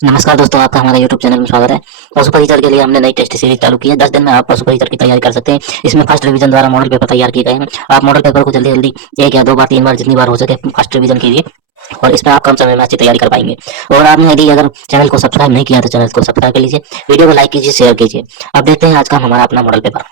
नमस्कार दोस्तों, आपका हमारे YouTube चैनल में स्वागत है। पशु परिचर के लिए हमने नई टेस्ट सीरीज चालू की है। 10 दिन में आप पशु परिचर की तैयारी कर सकते हैं। इसमें फर्स्ट रिवीजन द्वारा मॉडल पेपर तैयार किए गए हैं। आप मॉडल पेपर को जल्दी जल्दी 1 या 2 बार 3 बार जितनी बार हो सके फर्स्ट रिवीजन कीजिए और इसमें आप कम समय में अच्छी तैयारी कर पाएंगे। और आपने यदि अगर चैनल को सब्सक्राइब नहीं किया तो चैनल को सब्सक्राइब कर लीजिए, वीडियो को लाइक कीजिए, शेयर कीजिए। अब देखते हैं आज का हमारा अपना मॉडल पेपर।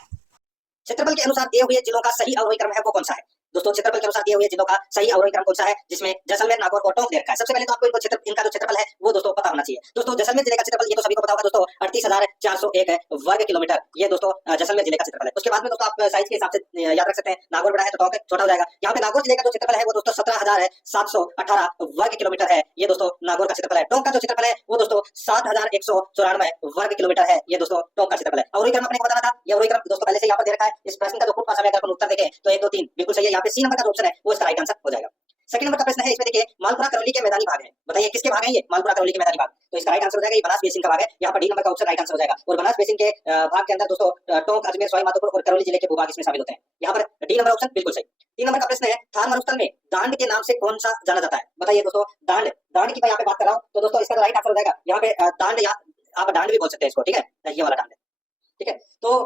क्षेत्रफल के अनुसार दिए हुए जिलों का सही अवरोही क्रम है वो कौन सा है? दोस्तों क्षेत्रफल के अनुसार दिए हुए जिलों का सही अवरोही क्रम कौन सा है, जिसमें जैसलमेर, नागौर और टोंक दे रखा है। सबसे पहले तो आपको इनका जो क्षेत्रफल है वो दोस्तों पता होना चाहिए। दोस्तों जैसलमेर जिले का क्षेत्रफल ये तो सभी को पता होगा दोस्तों 38,401 वर्ग किलोमीटर, ये दोस्तों जैसलमेर जिले का क्षेत्रफल है। उसके बाद में दोस्तों आप साइज के हिसाब से याद रख सकते हैं, नागौर बड़ा है तो टोंक छोटा हो जाएगा। यहाँ पे नागौर जिले का जो क्षेत्रफल है वो दोस्तों 17,718 वर्ग किलोमीटर है, ये दोस्तों नागौर का क्षेत्रफल है। टोंक का जो क्षेत्रफल है वो दोस्तों 7,194 वर्ग किलोमीटर है, ये दोस्तों टोंक का क्षेत्रफल है। अवरोही क्रम अपने को बताना था, ये अवरोही क्रम दोस्तों पहले से यहाँ पर दे रखा है। इस प्रश्न का जो फुट पास में अगर अपन उत्तर देखें तो 1 2 3 बिल्कुल सही है। यहाँ पे सी नंबर का जो ऑप्शन है वो इसका राइट आंसर हो जाएगा। सेकंड नंबर का प्रश्न है, इसमें देखिए मालपुरा करौली के मैदानी भाग है, बताइए किसके भाग है ये मालपुरा करौली के मैदानी भाग, तो इसका राइट आंसर हो जाएगा ये बनास बेसिन का भाग है। यहाँ पर डी नंबर का ऑप्शन राइट आंसर हो जाएगा। और बनास बेसिन के भाग के अंदर दोस्तों टोंक, अजमेर, सवाई माधोपुर और करौली जिले के भूभाग इसमें शामिल होते हैं। यहाँ पर डी नंबर ऑप्शन बिल्कुल सही। 3 नंबर का प्रश्न है, थार मरुस्थल में दांड के नाम से कौन सा जाना जाता है, बताइए दोस्तों। दांड दांड की मैं यहाँ पे बात कर रहा हूँ तो दोस्तों इसका राइट आंसर हो जाएगा यहाँ पे दांड, या आप दांड भी बोल सकते हैं इसको, ठीक है, ये वाला दांड है, ठीक है। तो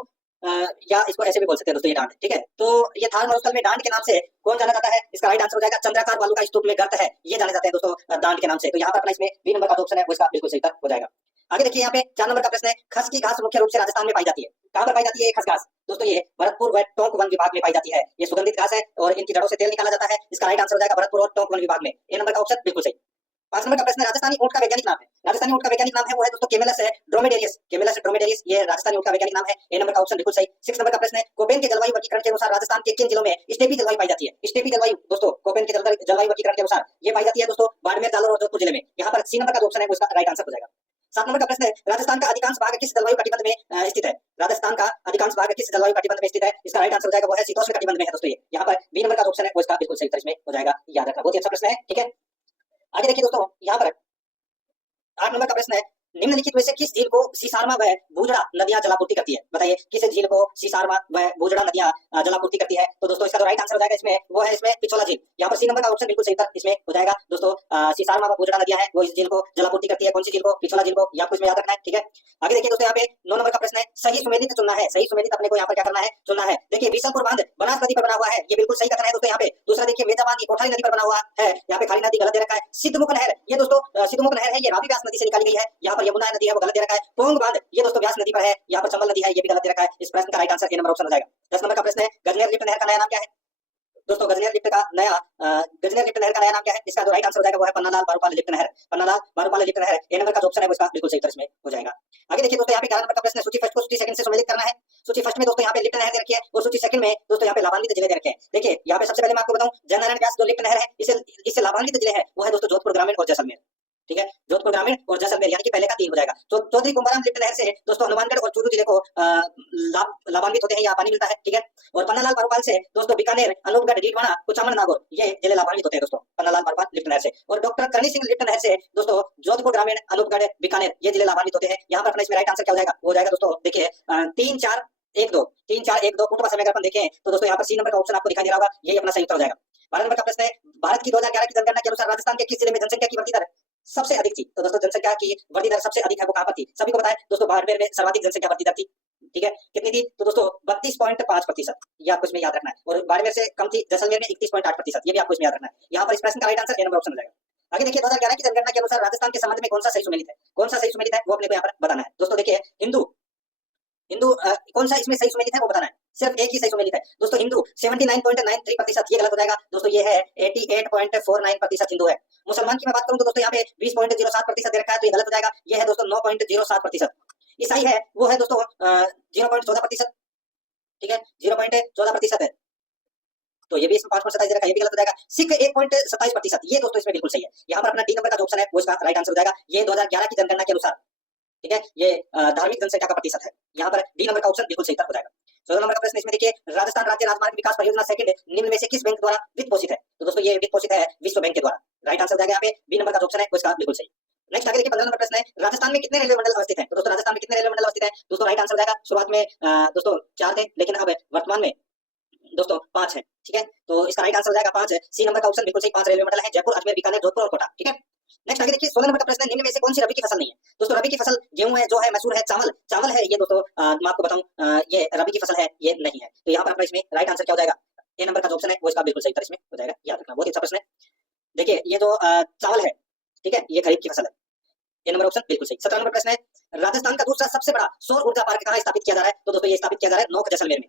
या इसको ऐसे भी बोल सकते हैं दोस्तों ये डांड, ठीक है। तो ये थार मरुस्थल में डांड के नाम से कौन जाना जाता है, इसका राइट आंसर हो जाएगा चंद्राकार बालू का स्तूप में गर्त है, ये जाने जाते हैं दोस्तों डांड के नाम से। तो यहाँ पर अपना इसमें बी नंबर का ऑप्शन है वो इसका बिल्कुल सही उत्तर हो जाएगा। आगे देखिए यहाँ पे 4 नंबर का प्रश्न है, खस की घास मुख्य रूप से राजस्थान में पाई जाती है, कहाँ पर पाई जाती है ये खस घास, दोस्तों ये भरतपुर व टोंक वन विभाग में पाई जाती है। ये सुगंधित घास है और इनकी जड़ों से तेल निकाला जाता है, इसका राइट आंसर हो जाएगा भरतपुर और टोंक वन विभाग में, ए नंबर का ऑप्शन बिल्कुल सही। 5 नंबर का प्रश्न है, राजस्थानी ऊंट का वैज्ञानिक नाम है, राजस्थानी ऊंट का वैज्ञानिक नाम है वो है दोस्तों केमेलस है ड्रोमेडेरियस, केमेलस ड्रोमेडेरियस, ये राजस्थानी ऊंट का वैज्ञानिक नाम है, ए नंबर का ऑप्शन बिल्कुल सही। 6 नंबर का प्रश्न है, कोपेन के जलवायु वर्गीकरण के अनुसार राजस्थान के किन जिलों में स्टेपी जलवायु पाई जाती है, स्टेपी जलवायु दोस्तों कोपेन के जलवायु वर्गीकरण के अनुसार ये पाई जाती है दोस्तों बाड़मेर, जालोर और जोधपुर जिले में। यहाँ पर सी नंबर का जो ऑप्शन है वो इसका राइट आंसर हो जाएगा। 7 नंबर का प्रश्न है, राजस्थान का अधिकांश भाग किस जलवायु कटिबंध में स्थित है, राजस्थान का अधिकांश भाग किस जलवायु कटिबंध में स्थित है, इसका राइट आंसर हो जाएगा वो है शीतोष्ण कटिबंध में है दोस्तों। ये यहाँ पर बी नंबर का ऑप्शन है वो इसका बिल्कुल सही उत्तर इसमें हो जाएगा, याद रखना, बहुत ही अच्छा प्रश्न है, ठीक है। आगे देखिए दोस्तों यहाँ पर 8 नंबर का प्रश्न है, निम्नलिखित में से किस झील को सीसारमा व बूजड़ा नदियां जलापूर्ति करती है, बताइए किस झील को सीसारमा व बूजड़ा नदियां जलापूर्ति करती है, तो दोस्तों इसका जो राइट आंसर हो जाएगा इसमें वो है इसमें पिछोला झील। यहाँ पर सी नंबर का ऑप्शन बिल्कुल सही उत्तर इसमें हो जाएगा दोस्तों। सीसारमा व बूजड़ा नदियां है वो इस झील को जलापूर्ति करती है, कौन सी झील को, पिछोला झील को, ये आपको इसमें याद रखना है, ठीक है। आगे देखिए दोस्तों यहाँ पे 9 नंबर का प्रश्न है, सही सुमेलित चुनना है, सही सुमेलित अपने को यहाँ पर क्या करना है, चुनना है। देखिए बीसलपुर बांध बनास नदी पर बना हुआ है, ये बिल्कुल सही कथन है दोस्तों यहाँ पे। दूसरा देखिए मेजा बांध कोठारी नदी पर बना हुआ है, यहाँ पे खाली नदी गलत दे रखा है। सिद्धमुख नहर, ये दोस्तों सिद्धमुख नहर है ये रावी व्यास नदी से निकाली गई है, यहाँ पर यमुना नदी है वो गलत दे रखा है। पोंग बांध ये दोस्तों व्यास नदी पर है, यहाँ पर चंबल नदी है ये भी गलत दे रखा है। इस प्रश्न का right answer A number option हो जाएगा। 10 नंबर का प्रश्न है, गजनेर लिफ्ट नहर का नया नाम क्या है, दोस्तों गजनेर लिफ्ट नहर का नया नाम क्या है, इसका जो राइट आंसर हो जाएगा वो है पन्नालाल बारूपाल लिफ्ट नहर, पन्नालाल बारूपाल लिफ्ट नहर, ए नंबर का जो ऑप्शन है वो इसका बिल्कुल सही उत्तर इसमें हो जाएगा। आगे देखिए दोस्तों यहाँ पे 11 नंबर का प्रश्न है, सूची फर्स्ट को सूची सेकंड से सम्मिलित करना है। सूची फर्स्ट में दोस्तों यहाँ पे लिफ्ट नहर दे रखी है और सूची सेकंड में दोस्तों यहाँ पे लाभान्वित जिले दे रखे हैं। देखिए यहाँ पे सबसे पहले मैं आपको बताऊं, जयनारायण व्यास जो लिफ्ट नहर है इससे लाभान्वित जिले है वो है दोस्तों जोधपुर ग्रामीण और जैसलमेर, ठीक है, जोधपुर ग्रामीण और जैसलमेर, यानी कि पहले का 3 हो जाएगा। तो चौधरी कुंभाराम लिफ्ट नहर से दोस्तों हनुमानगढ़ और चूरू जिले को लाभान्वित होते हैं, यहाँ पानी मिलता है, ठीक है। और पन्नालाल बारूपाल से दोस्तों बीकानेर, अनूपगढ़, डीडवाना, कुचामन, नागौर, ये जिले लाभान्वित होते हैं दोस्तों पन्नालाल बारूपाल लिफ्ट नहर से। और डॉक्टर करणी सिंह लिफ्ट नहर से दोस्तों जोधपुर ग्रामीण, अनूपगढ़, बीकानेर, ये जिले लाभान्वित होते हैं। यहाँ पर अपना इसमें राइट आंसर क्या हो जाएगा, वो हो जाएगा दोस्तों देखिए 3 4 1 2 3 4 1 2 कुटुंब समय अगर अपन देखें तो दोस्तों यहाँ पर सी नंबर का ऑप्शन आपको दिखाई दे रहा होगा, यही अपना सही उत्तर हो जाएगा। 12 नंबर का प्रश्न है, भारत की 2011 की जनगणना के अनुसार राजस्थान के किस जिले में जनसंख्या की वृद्धि दर सबसे अधिक थी, तो दोस्तों जनसंख्या की वृद्धि दर सबसे अधिक है वो कहां पर थी, सभी को पता है दोस्तों बाड़मेर में सर्वाधिक जनसंख्या वृद्धि दर थी, ठीक है, कितनी थी, तो दोस्तों 32.5%, ये आपको इसमें याद रखना है। और बाड़मेर से कम थी जैसलमेर में 31.8%, ये भी आपको इसमें याद रखना है। यहाँ पर इस प्रश्न का right answer A number option हो जाएगा। आगे देखिए 2011 की जनगणना के अनुसार राजस्थान के संबंध में कौन सा सही सुमेलित है, कौन सा सही सुमेलित है वो अपने को यहाँ पर बताना है दोस्तों। देखिए हिंदू हिंदू कौन सा इसमें सही सुमेलित है वो बताना है, सिर्फ एक ही सही सुमेलित है दोस्तों, हिंदू 79.93%, ये गलत हो जाएगा दोस्तों, ये है 88.49% हिंदू है। मुसलमान की मैं बात करूं तो दोस्तों यहाँ पे 20.07% दे रखा है, तो ये गलत हो जाएगा, ये है दोस्तों 9.07%। ईसाई है वो है दोस्तों 0.14%, ठीक है, 0.14% है, तो ये भी इसमें 5.27 दे रखा है, ये भी गलत हो जाएगा। सिख 1.27%, ये दोस्तों इसमें बिल्कुल सही है। यहाँ पर अपना डी नंबर का जो ऑप्शन है वो इसका राइट आंसर हो जाएगा, ये 2011 की जनगणना के अनुसार, ठीक है, ये धार्मिक जनसंख्या का प्रतिशत है, यहाँ पर डी नंबर का ऑप्शन बिल्कुल सही उत्तर हो जाएगा। 14 नंबर का प्रश्न इसमें देखिए, राजस्थान राज्य राजमार्ग विकास परियोजना सेकंड निम्न में से किस बैंक द्वारा वित्त पोषित है, तो दोस्तों ये वित्त पोषित है विश्व बैंक के द्वारा, राइट आंसर हो जाएगा यहाँ पे बी नंबर का ऑप्शन है वो इसका बिल्कुल सही। नेक्स्ट आगे देखिए 15 नंबर प्रश्न है, राजस्थान में कितने रेलवे मंडल अवस्थित हैं, तो दोस्तों राजस्थान में कितने रेलवे मंडल अवस्थित हैं, दोस्तों राइट आंसर हो जाएगा, शुरुआत में दोस्तों 4 थे लेकिन अब वर्तमान में दोस्तों 5 है, ठीक है, तो इसका राइट आंसर हो जाएगा 5 है, सी नंबर का ऑप्शन बिल्कुल सही, 5 रेलवे मंडल है, जयपुर, अजमेर, बीकानेर, जोधपुर और कोटा, ठीक है। नेक्स्ट आगे देखिए 16 नंबर का प्रश्न है, निम्न में से कौन सी रबी की फसल नहीं है? दोस्तों रबी की फसल गेहूं है, जो है मसूर है, चावल है, ये दोस्तों मैं आपको बताऊं ये रबी की फसल है, ये नहीं है। तो यहाँ पर अपना इसमें राइट आंसर क्या हो जाएगा? ए नंबर का जो ऑप्शन है वो इसका बिल्कुल सही उत्तर इसमें हो जाएगा, याद रखना। बहुत ही अच्छा प्रश्न है। देखिए ये जो चावल है, ठीक है, ये खरीफ की फसल है। ए नंबर ऑप्शन बिल्कुल सही। 17 नंबर प्रश्न है, राजस्थान का दूसरा सबसे बड़ा सौर ऊर्जा पार्क कहाँ स्थापित किया जा रहा है? तो दोस्तों ये स्थापित किया जा रहा है नोक जैसलमेर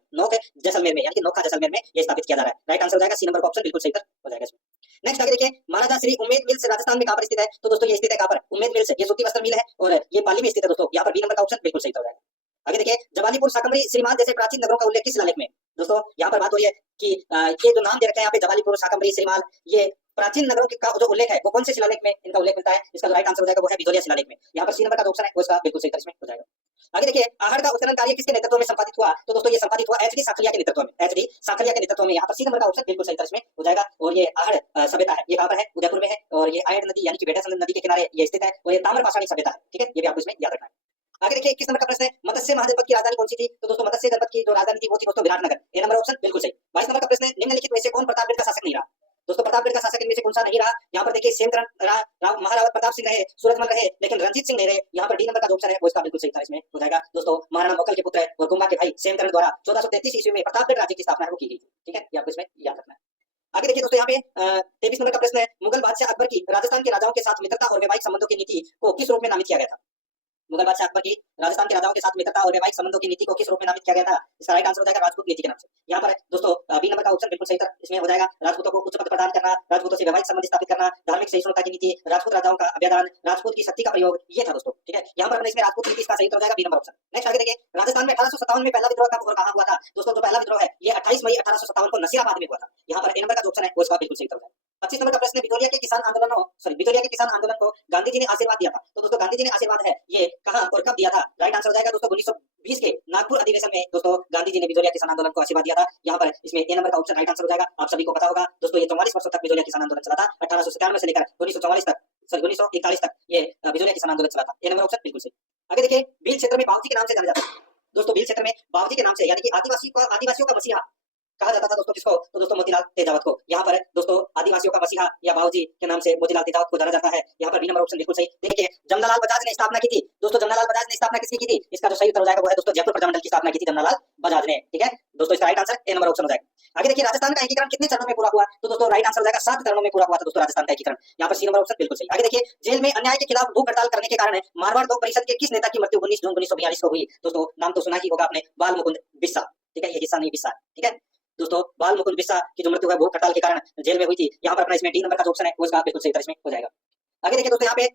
में, यानी कि नोखा जैसलमेर में ये स्थापित किया जा रहा है। राइट आंसर हो जाएगा सी नंबर का ऑप्शन बिल्कुल सही हो जाएगा इसमें। नेक्स्ट आगे देखिए, महाराजा श्री उम्मेद मिल्स राजस्थान में कहां पर स्थित है? तो दोस्तों ये स्थित है कहां पर? उम्मेद मिल्स, ये सूती वस्त्र मिल है और ये पाली में स्थित है दोस्तों। यहाँ पर बी नंबर का ऑप्शन बिल्कुल सही हो जाएगा। आगे देखिए, जवालीपुर, शाकंभरी, श्रीमान जैसे प्राचीन नगरों का उल्लेख किस शिलालेख में? दोस्तों यहाँ पर बात हो रही है कि ये जो नाम दे रखे हैं यहाँ पे जवालीपुर, शाकंभरी, श्रीमान, ये प्राचीन नगरों का जो उल्लेख है वो कौन से शिलालेख में इनका उल्लेख मिलता है? इसका जो राइट आंसर हो जाएगा वो है बिजोलिया शिलालेख में। यहाँ पर सी नंबर का ऑप्शन है वो इसका बिल्कुल सही इसमें हो जाएगा। आगे देखिए, आहड़ का उत्खनन कार्य किसके नेतृत्व में संपादित हुआ? तो दोस्तों ये संपादित हुआ एचडी साखलिया के नेतृत्व में, एचडी साखलिया के नेतृत्व में। यहाँ पर सी नंबर का ऑप्शन बिल्कुल सही इसमें हो जाएगा। और ये आहड़ सभ्यता है, ये कहां पर है? उदयपुर में है। और ये आयड़ नदी यानी कि बेटा नदी के किनारे ये स्थित है। और ये ताम्र पाषाणी सभ्यता है, ठीक है, ये भी आपको इसमें याद रखना है। आगे देखिए 21 नंबर का प्रश्न है, मत्स्य महाजनपद की राजधानी कौन सी थी? तो दोस्तों मत्स्य जनपद की जो राजधानी थी वो थी दोस्तों विराटनगर। ए नंबर ऑप्शन बिल्कुल सही। 22 नंबर का प्रश्न है, निम्नलिखित में से कौन प्रतापगढ़ का शासक नहीं रहा? दोस्तों प्रतापगढ़ का शासक इनमें से कौन सा नहीं रहा? यहाँ पर देखिए महारावत प्रताप सिंह रहे, सूरजमल रहे, लेकिन रंजीत सिंह नहीं रहे। यहाँ पर डी नंबर का जो ऑप्शन है वो इसका बिल्कुल सही था इसमें हो जाएगा। दोस्तों महाराणा मोकल के पुत्र और कुंभा के भाई सेमकरण द्वारा 1433 ईस्वी में प्रतापगढ़ राज्य की स्थापना है वो की गई थी, ठीक है, ये आपको इसमें याद रखना है। आगे देखिए दोस्तों, यहाँ पे 23 नंबर का प्रश्न है, मुगल बादशाह अकबर की राजस्थान के राजाओं के साथ मित्रता और वैवाहिक संबंधों की नीति को किस रूप में नामित किया गया था? मुगल बादशाह अकबर की राजस्थान के राजाओं के साथ मित्रता और वैवाहिक संबंधों की नीति को किस रूप में नामित किया गया था? इसका राइट आंसर हो जाएगा राजपूत नीति के नाम से। यहाँ पर दोस्तों बी नंबर का ऑप्शन बिल्कुल सही इसमें हो जाएगा। राजपूतों को उच्च पद प्रदान करना, राजपूतों से वैवाहिक संबंध स्थापित करना, धार्मिक सहिष्णुता की नीति, राजपूत राजाओं का अभ्यादान, राजपूत की शक्ति का प्रयोग, ये था दोस्तों, ठीक है। यहाँ पर इसमें राजपूत नीति इसका सही हो जाएगा, बी नंबर ऑप्शन। नेक्स्ट आगे देखिए, राजस्थान में 1857 में पहला विद्रोह कब और कहां हुआ था? दोस्तों जो पहला विद्रोह है ये 28 मई 1857 को नसीराबाद में हुआ था। यहाँ पर ए नंबर का ऑप्शन है वो इसका बिल्कुल सही हो जाएगा। 25 नंबर का प्रश्न है, बिजोलिया के किसान आंदोलन को गांधी जी ने आशीर्वाद दिया था। तो दोस्तों गांधी जी ने आशीर्वाद है ये कहां और कब दिया था? राइट आंसर हो जाएगा दोस्तों 1920 के नागपुर अधिवेशन में दोस्तों गांधी जी ने बिजोलिया किसान आंदोलन को आशीर्वाद दिया था। यहाँ पर इसमें ए नंबर का ऑप्शन राइट आंसर हो जाएगा। आप सभी को पता होगा दोस्तों ये 44 वर्षों तक बिजोलिया किसान आंदोलन चला था। 1897 से लेकर 1941 तक ये बिजोलिया किसान आंदोलन चला था। ए नंबर ऑप्शन बिल्कुल सही। आगे देखिए, भील क्षेत्र में बाबूजी के नाम से जाना जाता है। दोस्तों भील क्षेत्र में बाबूजी के नाम से यानी कि आदिवासियों का मसीहा कहा जाता था दोस्तों किसको? तो दोस्तों मोतीलाल तेजावत को। यहाँ पर दोस्तों आदिवासियों का मसीहा या बाबूजी के नाम से मोतीलाल तेजावत को जाना जाता है। यहाँ पर बी नंबर ऑप्शन बिल्कुल सही। देखिए जमनालाल बजाज ने स्थापना की थी। दोस्तों जमनालाल बजाज ने स्थापना किसकी की थी? इसका जो सही उत्तर हो जाएगा वो है दोस्तों जयपुर प्रजामंडल की स्थापना की थी जमनालाल बजाज ने, ठीक है दोस्तों, इसका right answer A number option हो जाएगा। आगे देखिए, राजस्थान का एकीकरण कितने चरणों में पूरा हुआ? तो दोस्तों राइट आंसर हो जाएगा 7 चरणों में पूरा हुआ था दोस्तों राजस्थान का एकीकरण। यहाँ पर सी नंबर ऑप्शन बिल्कुल सही। आगे देखिए, जेल में अन्याय के खिलाफ भूख हड़ताल करने के कारण मारवाड़ लोक परिषद के किस नेता की मृत्यु 19 जून 1942 को हुई? दोस्तों नाम तो सुना ही होगा आपने, बाल मुकुंद बिस्सा, ठीक है, ये हिस्सा नहीं बिस्सा, ठीक है दोस्तों, बाल मुकुंद बिस्सा की जो मृत्यु है भूख हड़ताल के कारण जेल में हुई थी। यहाँ पर अपना इसमें डी नंबर का जो ऑप्शन है वो इसका बिल्कुल सही इसमें हो जाएगा। आगे देखिए दोस्तों, यहाँ पे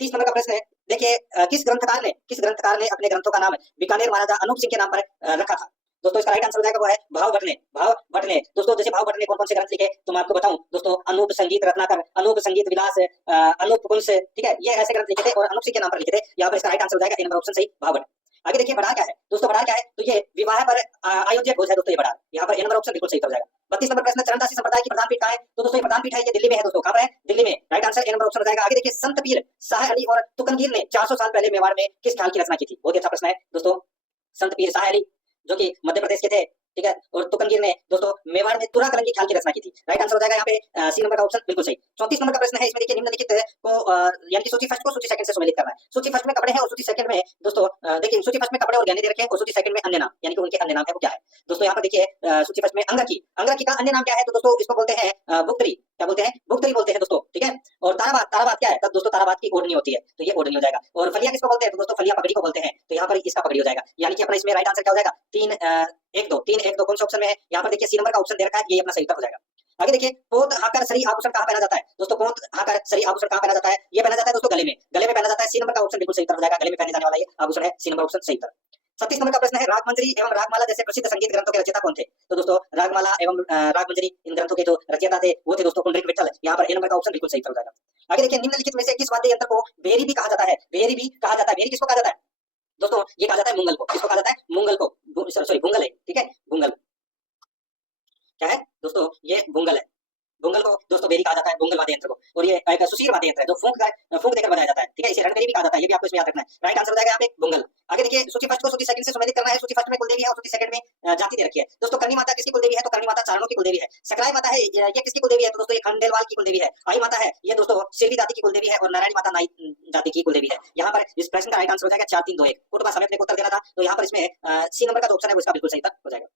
30 नंबर का प्रश्न है। देखिए किस ग्रंथकार ने अपने ग्रंथों का नाम बीकानेर महाराजा अनूप सिंह के नाम पर रखा था? दोस्तों इसका राइट आंसर हो जाएगा वो है भाव भटने। दोस्तों जैसे भाव भटने कौन कौन से ग्रंथ लिखे तो मैं आपको बताऊं दोस्तों, अनूप संगीत रत्नाकर, अनूप संगीत विलास, अनूप कुंस, ठीक है, ये ऐसे ग्रंथ लिखे थे और अनूप सिंह के नाम पर लिखे थे। यहाँ पर इसका राइट आंसर हो जाएगा ए नंबर ऑप्शन सही, भाव भट्ट। आगे देखिए, बड़ा क्या है दोस्तों? बड़ा क्या है? तो ये विवाह पर आयोजित भोज है दोस्तों, ये बड़ा। यहाँ पर ए नंबर ऑप्शन बिल्कुल सही हो जाएगा। 32 नंबर प्रश्न, चरणदासी संप्रदाय की प्रधान पीठ कहाँ है? तो दोस्तों ये प्रधान पीठ है ये दिल्ली में है दोस्तों, कहाँ पर है? दिल्ली में। Right answer A number option हो जाएगा। आगे देखिए, संत पीर शाह अली और तुकनगीर ने 400 साल पहले मेवाड़ में किस ख्याल की रचना की थी? बहुत ही अच्छा प्रश्न है दोस्तों। संत पीर शाह अली जो कि मध्य प्रदेश के थे, ठीक है, और तुकनगीर ने दोस्तों मेवाड़ में तुरा कलंकी ख्याल की रचना की थी। राइट आंसर हो जाएगा यहाँ पे सी नंबर का ऑप्शन बिल्कुल सही। 34 नंबर का प्रश्न है, इसमें देखिए निम्नलिखित को यानी कि सूची फर्स्ट को सूची सेकंड से सम्मिलित करना है। सूची फर्स्ट में कपड़े हैं और सूची सेकंड में दोस्तों देखिए, सूची फर्स्ट में कपड़े और गहने दे रखे हैं और सूची सेकंड में अन्य नाम यानी कि उनके अन्य नाम है वो क्या है? दोस्तों यहाँ पर देखिए सूची फर्स्ट में अंगरखी का अन्य नाम क्या है? तो दोस्तों इसको बोलते हैं भुगतरी। क्या बोलते हैं? भुगतरी बोलते हैं दोस्तों, ठीक है। और ताराबाद क्या है? तब दोस्तों ताराबाद की ओढ़नी होती है, तो ये ओढ़नी हो जाएगा। और फलिया किसको बोलते हैं? तो दोस्तों फलिया पगड़ी को बोलते हैं, तो यहाँ पर इसका पगड़ी हो जाएगा। यानी कि अपना इसमें राइट आंसर क्या हो जाएगा? 3-1-2 कौन से ऑप्शन में है? यहाँ पर देखिए सी नंबर का ऑप्शन दे रखा है, ये अपना सही उत्तर हो जाएगा। आगे देखिए, पोत हाकर सरी आभूषण कहाँ पहना जाता है? दोस्तों पोत हाकर सरी आभूषण कहाँ पहना जाता है? ये पहना जाता है दोस्तों गले में पहना जाता है। सी नंबर का ऑप्शन बिल्कुल सही उत्तर हो जाएगा। गले में पहने जाने वाला ये आभूषण है, सी नंबर ऑप्शन सही उत्तर। 36 नंबर का प्रश्न है, रागमंजरी एवं रागमाला जैसे प्रसिद्ध संगीत ग्रंथों के रचयिता कौन थे? तो दोस्तों रागमाला एवं रागमंजरी इन ग्रंथों के जो रचयिता थे वो थे दोस्तों पुंडरीक विठल। यहाँ पर ए नंबर का ऑप्शन बिल्कुल सही हो जाएगा। आगे देखिए, निम्नलिखित में से किस वाद्य यंत्र को भेरी भी कहा जाता है? भेरी भी कहा जाता है। भेरी किसको कहा जाता है? दोस्तों ये कहा जाता है मुंगल को। किसको कहा जाता है? मुंगल को, सॉरी भुंगल है, ठीक है, भुंगल क्या है दोस्तों? ये भुंगल है। भुंगल को दोस्तों भेरी कहा जाता है, भुंगल वाद्य यंत्र को। और ये एक सुशीर वाद्य यंत्र है जो फूंक देकर बजाया जाता है, ठीक है, इसे रणबेरी भी कहा जाता है, ये भी आपको इसमें याद रखना है। राइट आंसर हो जाएगा यहाँ पे भुंगल। आगे देखिए सूची फर्स्ट को सूची सेकंड से संबंधित करना है। सूची फर्स्ट में कुलदेवी है और सूची सेकंड में जाति दे रखी है। दोस्तों करनी माता किसकी कुलदेवी है? तो करनी माता चारणों की कुलदेवी है। सकराई माता है ये किसकी कुलदेवी है? तो दोस्तों ये खंडेलवाल की कुलदेवी है। आई माता है ये दोस्तों सिरडी जाति की कुलदेवी है और नारायणी माता नाई जाति की कुलदेवी है। यहाँ पर इस प्रश्न का राइट आंसर हो जाएगा 4 3 2 1। कोटवा समय अपने को उत्तर देना था, तो यहाँ पर इसमें सी नंबर का जो ऑप्शन है वो इसका बिल्कुल सही उत्तर हो जाएगा।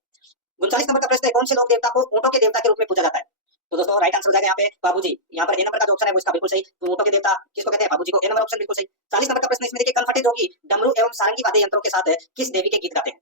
39 नंबर का प्रश्न है, कौन से लोक देवता को ऊंटों के देवता के रूप में पूजा जाता है? तो दोस्तों राइट आंसर हो जाएगा यहाँ पे बाबूजी। यहाँ पर ए नंबर का जो ऑप्शन है वो इसका बिल्कुल सही। तो ऊंटों के देवता किसको कहते हैं? बाबूजी को। ए नंबर ऑप्शन बिल्कुल सही। 40 नंबर का प्रश्न इसमें देखिए, कनफटे जोगी डमरू एवं सारंगी वाद्य यंत्रों के साथ किस देवी के गीत गाते हैं?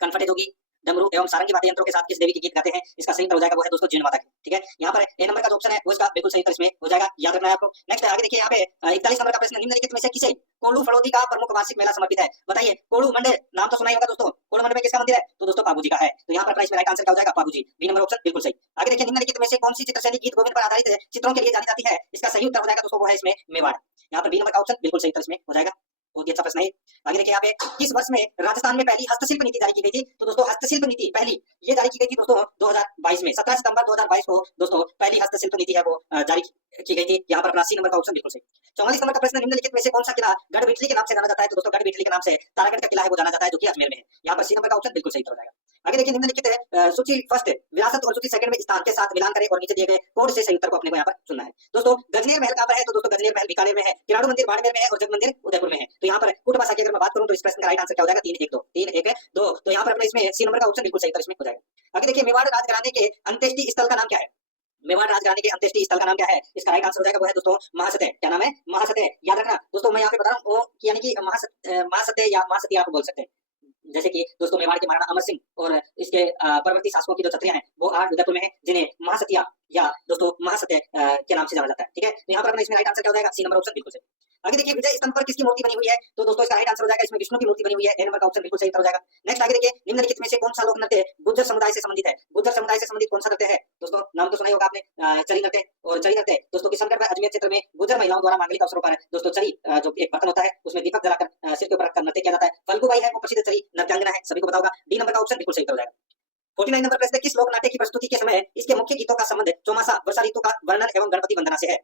कनफटे जोगी डमरू एवं सारंगी वाद्य यंत्रों के साथ किस देवी के गीत गाते हैं? इसका सही उत्तर हो जाएगा वो है दोस्तों जिन माता की। ठीक है, यहाँ पर ए नंबर का जो ऑप्शन है वो इसका बिल्कुल सही उत्तर इसमें हो जाएगा, याद रखना है आपको। नेक्स्ट आगे देखिए यहाँ पे 41 नंबर का प्रश्न, निम्नलिखित में से किसे कोल्लू फड़ौदी का प्रमुख वार्षिक मेला समर्पित है? बताइए। कोल्लू मंडे नाम तो सुना ही होगा दोस्तों। कोल्लू मंडे में किसका मंदिर है? तो दोस्तों बाबूजी का है। तो यहाँ पर अपना इसमें राइट आंसर क्या हो जाएगा? बाबूजी। बी नंबर ऑप्शन बिल्कुल सही। आगे देखिए, निम्नलिखित में से कौन सी चित्रशैली गीत गोविंद पर आधारित चित्रों के लिए जानी जाती है? इसका सही उत्तर हो जाएगा दोस्तों वो है इसमें मेवाड़। यहाँ पर बी नंबर का ऑप्शन बिल्कुल सही उत्तर इसमें हो जाएगा। बहुत ही अच्छा प्रश्न है। आगे देखिए यहाँ पे, किस वर्ष में राजस्थान में पहली हस्तशिल्प नीति जारी की गई थी? तो दोस्तों हस्तशिल्प नीति पहली ये जारी की गई थी दोस्तों 2022 में। 17 सितंबर 2022 को दोस्तों पहली हस्तशिल्प नीति है वो जारी की गई थी। यहाँ पर अपना सी नंबर का ऑप्शन बिल्कुल सही। 44 नंबर का प्रश्न, निम्नलिखित में से कौन सा किला गढ़बिटली के नाम से जाना जाता है? तो दोस्तों गढ़बिटली के नाम से तारागढ़ का किला है वो जाना जाता है, जो कि अजमेर में है। यहाँ पर सी नंबर का ऑप्शन बिल्कुल सही हो जाएगा। आगे देखिए, निम्नलिखित सूची फर्स्ट विरासत और सूची सेकंड में स्थान के साथ मिलान करें और नीचे दिए गए कोड से सही उत्तर को अपने को यहाँ पर चुनना है। दोस्तों गजनेर महल कहाँ पर है? तो दोस्तों गजनेर महल बीकानेर में है, किराड़ू मंदिर बाड़मेर में है और जग मंदिर उदयपुर में है। तो यहाँ पर कुट भाषा की अगर मैं बात करूं तो इस प्रश्न का राइट आंसर क्या हो जाएगा? 3 1 2 3 1 2। तो यहाँ पर अपने इसमें सी नंबर का ऑप्शन बिल्कुल सही उत्तर इसमें हो जाएगा। आगे देखिए, मेवाड़ राजघराने के अंत्येष्टि स्थल का नाम क्या है? मेवाड़ राजघराने के अंत्येष्टि स्थल का नाम क्या है? इसका राइट आंसर हो जाएगा वो है दोस्तों महासते। क्या नाम है? महासते। याद रखना दोस्तों, मैं यहाँ पे बता रहा हूँ यानी कि महासते या महासती आप बोल सकते हैं। जैसे कि दोस्तों मेवाड़ के महाराणा अमर सिंह और इसके परवर्ती शासकों की जो छत्रियां हैं वो आज उदयपुर में है, जिन्हें महासतिया या दोस्तों महासत्य के नाम से जाना जाता है। ठीक है, तो यहाँ पर अपना इसमें राइट आंसर क्या हो जाएगा? सी नंबर ऑप्शन बिल्कुल सही। आगे देखिए, विजय स्तंभ पर किसकी मूर्ति बनी हुई है? तो दोस्तों इसका राइट आंसर हो जाएगा इसमें विष्णु की मूर्ति बनी हुई है। ए नंबर का ऑप्शन बिल्कुल सही हो जाएगा। नेक्स्ट आगे देखिए, निम्नलिखित में से कौन सा लोक नृत्य गुर्जर समुदाय से संबंधित है? गुर्जर समुदाय से संबंधित कौन सा नृत्य है? दोस्तों नाम तो सुना ही होगा आपने, चरी नृत्य। और चरी नृत्य दोस्तों किशनगढ़ व अजमेर क्षेत्र में गुर्जर महिलाओं द्वारा मांगलिक अवसरों पर दोस्तों चरी जो एक बर्तन होता है उसमें दीपक जलाकर सिर के ऊपर रखकर नृत्य किया जाता है। फल्गुबाई है वो प्रसिद्ध चरी नृत्यांगना है, सभी को पता होगा। डी नंबर का ऑप्शन बिल्कुल सही हो जाएगा। 49 नंबर प्रश्न, किस लोक नाट्य की प्रस्तुति के समय इसके मुख्य गीतों का संबंध चौमासा वर्षा ऋतु का वर्णन एवं गणपति वंदना से है?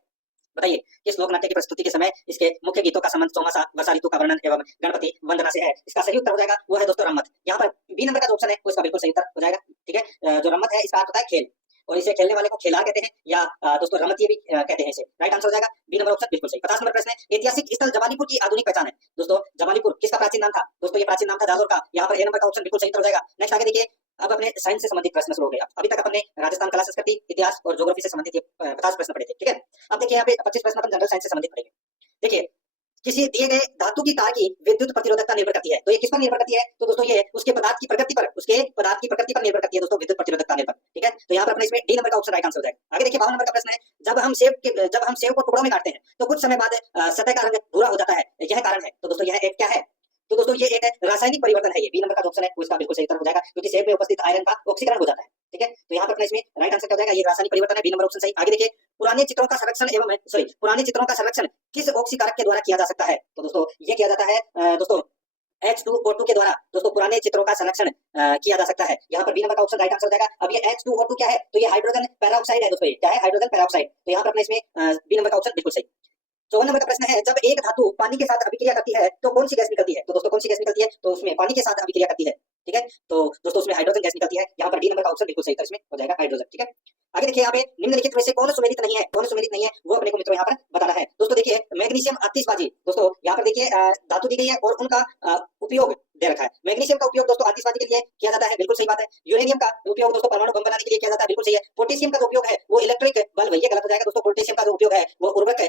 बताइए, किस लोक नाट्य की प्रस्तुति के समय इसके मुख्य गीतों का संबंध चौमासा वर्षा ऋतु का वर्णन एवं गणपति वंदना से है? इसका सही उत्तर हो जाएगा वो है दोस्तों रम्मत। यहाँ पर बी नंबर का जो ऑप्शन है वो इसका बिल्कुल सही उत्तर हो जाएगा। ठीक है, जो रम्मत है इसका अर्थ होता है खेल, और इसे खेलने वाले को खेलार कहते हैं या दोस्तों रमतिये भी कहते हैं इसे। राइट आंसर हो जाएगा बी नंबर ऑप्शन बिल्कुल सही। 50 नंबर प्रश्न है, ऐतिहासिक स्थल जमालीपुर की आधुनिक पहचान है? दोस्तों जमालीपुर किसका प्राचीन नाम था? दोस्तों ये प्राचीन नाम था जालोर का। यहाँ पर ए नंबर का ऑप्शन बिल्कुल सही हो जाएगा। नेक्स्ट आगे देखिए, अब अपने साइंस से संबंधित प्रश्न शुरू हो गया। अभी तक अपने राजस्थान कला संस्कृति इतिहास और ज्योग्राफी से संबंधित 50 प्रश्न पढ़े थे। ठीक है, अब देखिए यहाँ पे 25 प्रश्न अपन जनरल साइंस से संबंधित पढ़ेंगे। देखिए, किसी दिए गए धातु की तार की विद्युत प्रतिरोधकता निर्भर करती है, तो ये किस पर निर्भर करती है? तो दोस्तों ये उसके पदार्थ की प्रकृति पर, उसके पदार्थ की प्रकृति पर निर्भर करती है दोस्तों, विद्युत प्रतिरोधकता निर्भर। ठीक है, तो यहाँ पर अपने इसमें डी नंबर का ऑप्शन राइट आंसर हो जाएगा। आगे देखिए 52 नंबर का प्रश्न है, जब हम सेब को टुकड़ों में काटते हैं तो कुछ समय बाद सतह का रंग भूरा हो जाता है, यह कारण है? तो दोस्तों यह एक क्या है? तो दोस्तों ये एक रासायनिक परिवर्तन है। ये बी नंबर का ऑप्शन है वो इसका बिल्कुल सही उत्तर हो जाएगा, क्योंकि सेब में उपस्थित आयरन का ऑक्सीकरण हो जाता है। ठीक है, तो यहाँ पर अपने इसमें राइट आंसर क्या हो जाएगा? ये रासायनिक परिवर्तन है, बी नंबर ऑप्शन सही। आगे देखिए, पुराने चित्रों का संरक्षण किस ऑक्सीकारक के द्वारा किया जा सकता है? तो दोस्तों ये किया जाता है दोस्तों H2O2 के द्वारा दोस्तों पुराने चित्रों का संरक्षण किया जा सकता है। यहाँ पर बी नंबर का ऑप्शन राइट आंसर हो जाएगा। अब ये H2O2 क्या है? तो ये हाइड्रोजन पेरोक्साइड है दोस्तों। ये क्या है? Hydrogen peroxide. तो यहाँ पर अपने इसमें बी नंबर का ऑप्शन बिल्कुल सही। 54 नंबर का प्रश्न है, जब एक धातु पानी के साथ अभिक्रिया करती है तो कौन सी गैस निकलती है? तो दोस्तों कौन सी गैस निकलती है? तो उसमें पानी के साथ अभिक्रिया करती है। ठीक है, तो दोस्तों उसमें हाइड्रोजन गैस निकलती है। यहाँ पर डी नंबर का ऑप्शन बिल्कुल सही था, इसमें हो जाएगा हाइड्रोजन। ठीक है, आगे देखिए यहाँ पे निम्नलिखित में से कौन सुमेलित नहीं है? कौन सुमेलित नहीं है वो अपने को मित्रों यहाँ पर बताना है। दोस्तों देखिए, मैग्नीशियम आतिशबाजी, दोस्तों यहाँ पर देखिए धातु दी गई है और उनका उपयोग दे रखा है। मैग्नीशियम का उपयोग दोस्तों आतिशबाजी के लिए किया जाता है, बिल्कुल सही बात है। यूरेनियम का उपयोग दोस्तों परमाणु बम बनाने के लिए किया जाता है, बिल्कुल सही है। पोटेशियम का जो उपयोग है वो इलेक्ट्रिक बल्ब, ये गलत हो जाएगा दोस्तों। पोटेशियम का जो उपयोग है वो उर्वरक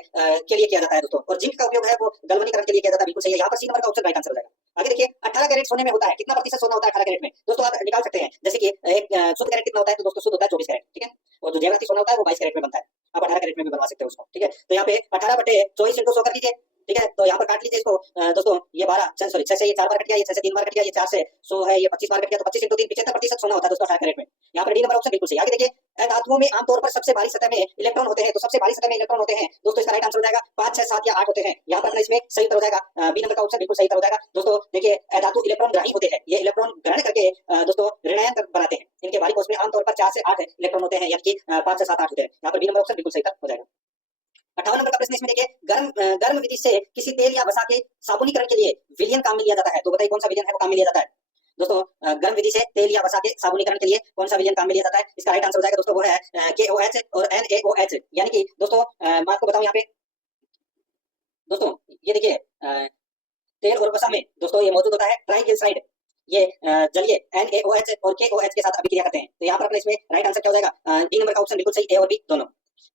के लिए किया जाता है दोस्तों, और जिंक का उपयोग है वो गलवनीकरण के लिए किया जाता है, बिल्कुल सही है। यहाँ पर सी नंबर का ऑप्शन राइट आंसर हो जाएगा। आगे देखिए, 18 कैरेट सोने में होता है, कितना प्रतिशत सोना होता है 18 कैरेट में? दोस्तों आप निकाल सकते हैं, जैसे कि एक शुद्ध कैरेट कितना होता है? तो दोस्तों शुद्ध होता है 24 कैरेट। ठीक है, और जो जैविक सोना होता है वो 22 कैरेट में बनता है। आप 18 कैरेट में भी बनवा सकते हो उसको। ठीक है, तो यहाँ पे 18/24 × 100 कर लीजिए। ठीक है, तो यहाँ पर काट लीजिए इसको दोस्तों। ये 6 से ये 4 बार कट गया, ये 6 से 3 बार कट गया, ये 4 से 100 है, ये 25 बार कट गया, तो 25 × 3 75% सोना होता है दोस्तों 18 कैरेट में। यहाँ पर डी नंबर ऑप्शन बिल्कुल सही। आगे देखिए, धातुओं में आमतौर पर सबसे बाहरी सतह में इलेक्ट्रॉन होते हैं, तो सबसे बाहरी सतह में इलेक्ट्रॉन होते हैं दोस्तों, इसका राइट आंसर हो जाएगा 5, 6, 7 या 8 होते हैं। यहाँ पर इसमें सही उत्तर हो जाएगा बी नंबर का ऑप्शन बिल्कुल सही उत्तर हो जाएगा। दोस्तों देखिए, धातु इलेक्ट्रॉन ग्राही होते हैं, ये इलेक्ट्रॉन ग्रहण करके दोस्तों ऋणायन बनाते हैं। इनके बाहरी कोश में आमतौर पर 4 से 8 इलेक्ट्रॉन होते हैं, यानी कि 5 से 7, 8 होते हैं। यहाँ पर बी नंबर ऑप्शन बिल्कुल सही उत्तर हो जाएगा। 58 नंबर का प्रश्न इसमें देखिए, गर्म विधि से किसी तेल या वसा के साबुनीकरण के लिए विलियन काम में लिया जाता है। तो बताइए कौन सा विलियन है वो काम में लिया जाता है दोस्तों। गर्म विधि से तेल या वसा के साबुनीकरण के लिए कौन सा विलियन काम में लिया जाता है? इसका राइट आंसर हो जाएगा दोस्तों वो है KOH और NaOH। यानी कि दोस्तों मैं आपको बताऊं यहाँ पे दोस्तों, ये देखिए तेल और वसा में दोस्तों ये मौजूद होता है ट्राइग्लिसराइड। ये जलीय NaOH और KOH के साथ अभिक्रिया करते हैं। तो यहाँ पर अपने इसमें राइट आंसर क्या हो जाएगा? डी नंबर का ऑप्शन बिल्कुल सही, ए और बी दोनों।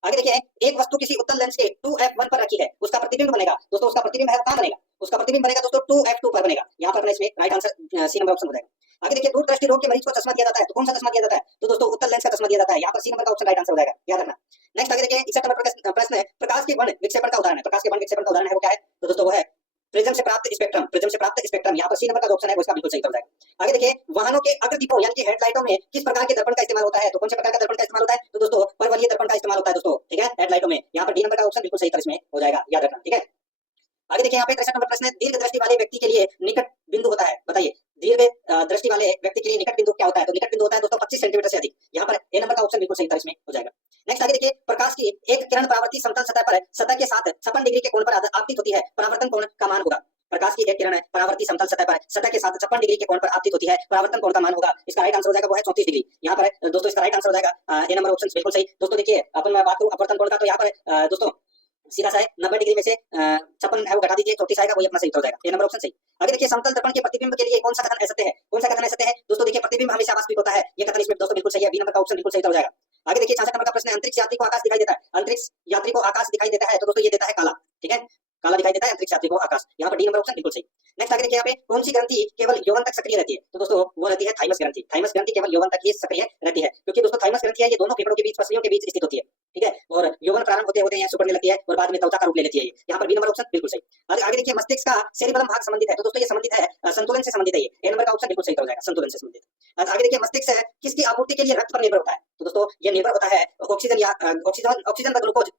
आगे देखिए, एक वस्तु किसी उत्तल लेंस के 2f1 पर रखी है, उसका प्रतिबिंब बनेगा दोस्तों, उसका प्रतिबिंब है वो कहाँ बनेगा? उसका प्रतिबिंब बनेगा दोस्तों 2f2 पर बनेगा। यहाँ पर अपने इसमें right answer C number option हो जाएगा। आगे देखिए, दूरदृष्टि रोग के मरीज को चश्मा दिया जाता है, तो कौन सा चश्मा दिया जाता है? तो दोस्तों उत्तल लेंस का चश्मा दिया जाता है। यहाँ पर सी नंबर का ऑप्शन राइट आंसर हो जाएगा, याद रखना। नेक्स्ट आगे देखिए, 61 नंबर प्रश्न है, प्रकाश के वर्ण विक्षेपण का उदाहरण है। प्रकाश के वर्ण विक्षेपण का उदाहरण है वो क्या है? तो दोस्तों वो है प्रिज्म से प्राप्त स्पेक्ट्रम। प्रिज्म से प्राप्त स्पेक्ट्रम, यहाँ पर सी नंबर का ऑप्शन है वो इसका बिल्कुल सही हो जाएगा। आगे देखिए, वाहनों के अग्रदीपों यानी कि हेडलाइटों में किस प्रकार के दर्पण का इस्तेमाल होता है? तो कौन से प्रकार का दर्पण का इस्तेमाल होता है? तो दोस्तों परवलयी दर्पण का इस्तेमाल होता है दोस्तों, ठीक है, हेडलाइटों में। यहाँ पर डी नंबर का ऑप्शन बिल्कुल सही तरह इसमें हो जाएगा, याद रखना, ठीक है। आगे देखिए, यहाँ पे 63 नंबर प्रश्न है, दीर्घ दृष्टि वाले व्यक्ति के लिए निकट बिंदु होता है। बताइए दीर्घ दृष्टि वाले व्यक्ति के लिए निकट बिंदु क्या होता है? तो निकट बिंदु होता है दोस्तों 25 सेंटीमीटर से अधिक। यहाँ पर ए नंबर का ऑप्शन बिल्कुल सही तरह इसमें हो जाएगा। नेक्स्ट आगे देखिए, प्रकाश की एक किरण परावर्ती समतल सतह पर सतह के साथ 56 डिग्री के कोण पर आपतित होती है, परावर्तन कोण का मान होगा। प्रकाश की एक किरण परावर्ती समतल सतह पर सतह के साथ 56 डिग्री के कोण पर आपतित होती है, परावर्तन कोण का मान होगा। इसका राइट आंसर हो जाएगा वो है 34 डिग्री। यहाँ पर दोस्तों इसका राइट आंसर हो जाएगा ए नंबर ऑप्शन बिल्कुल सही। दोस्तों देखिए, अपन मैं बात करूं अपवर्तन कोण का, तो यहाँ पर दोस्तों सीधा सा है 90 डिग्री में से 56 है वो घटा दीजिए, 34 आएगा, वही अपना सही हो जाएगा, ये नंबर ऑप्शन सही। आगे देखिए, समतल दर्पण के प्रतिबिंब के लिए कौन सा कथन असत्य है? कौन सा कथन असत्य है? दोस्तों देखिए, प्रतिबिंब हमेशा वास्तविक होता है, ये कथन इसमें दोस्तों बिल्कुल सही है, बी नंबर का ऑप्शन बिल्कुल सही हो जाएगा। आगे देखिए, 66 नंबर का प्रश्न है, अंतरिक्ष यात्री को आकाश दिखाई देता है। अंतरिक्ष यात्री को आकाश दिखाई देता है, तो दोस्तों ये देता है काला, ठीक है, काला दिखाई देता है अंतरिक्ष यात्री को आकाश। यहाँ पर डी नंबर ऑप्शन बिल्कुल सही। नेक्स्ट आगे देखिए, यहाँ पे कौन सी ग्रंथि केवल यौवन तक सक्रिय रहती है? तो दोस्तों वो रहती है थाइमस ग्रंथि। थाइमस ग्रंथि केवल यौवन तक ही सक्रिय रहती है, क्योंकि दोस्तों थाइमस ग्रंथि है ये दोनों फेफड़ों के बीच, पसलियों के बीच स्थित होती है, ठीक है, और यौवन प्रारंभ होते होते यहाँ सुपड़ने लगती है और बाद में त्वचा का रूप ले लेती है। यहाँ पर बी नंबर ऑप्शन बिल्कुल सही। आगे देखिए, मस्तिष्क का सेरिबेलम भाग संबंधित है, तो दोस्तों ये संबंधित है संतुलन से संबंधित है, ये ए नंबर का ऑप्शन बिल्कुल सही हो जाएगा, संतुलन से संबंधित। आगे देखिए, मस्तिष्क किसकी आपूर्ति के लिए रक्त पर निर्भर होता है? तो दोस्तों ये निर्भर होता है ऑक्सीजन या ऑक्सीजन व ग्लूकोज,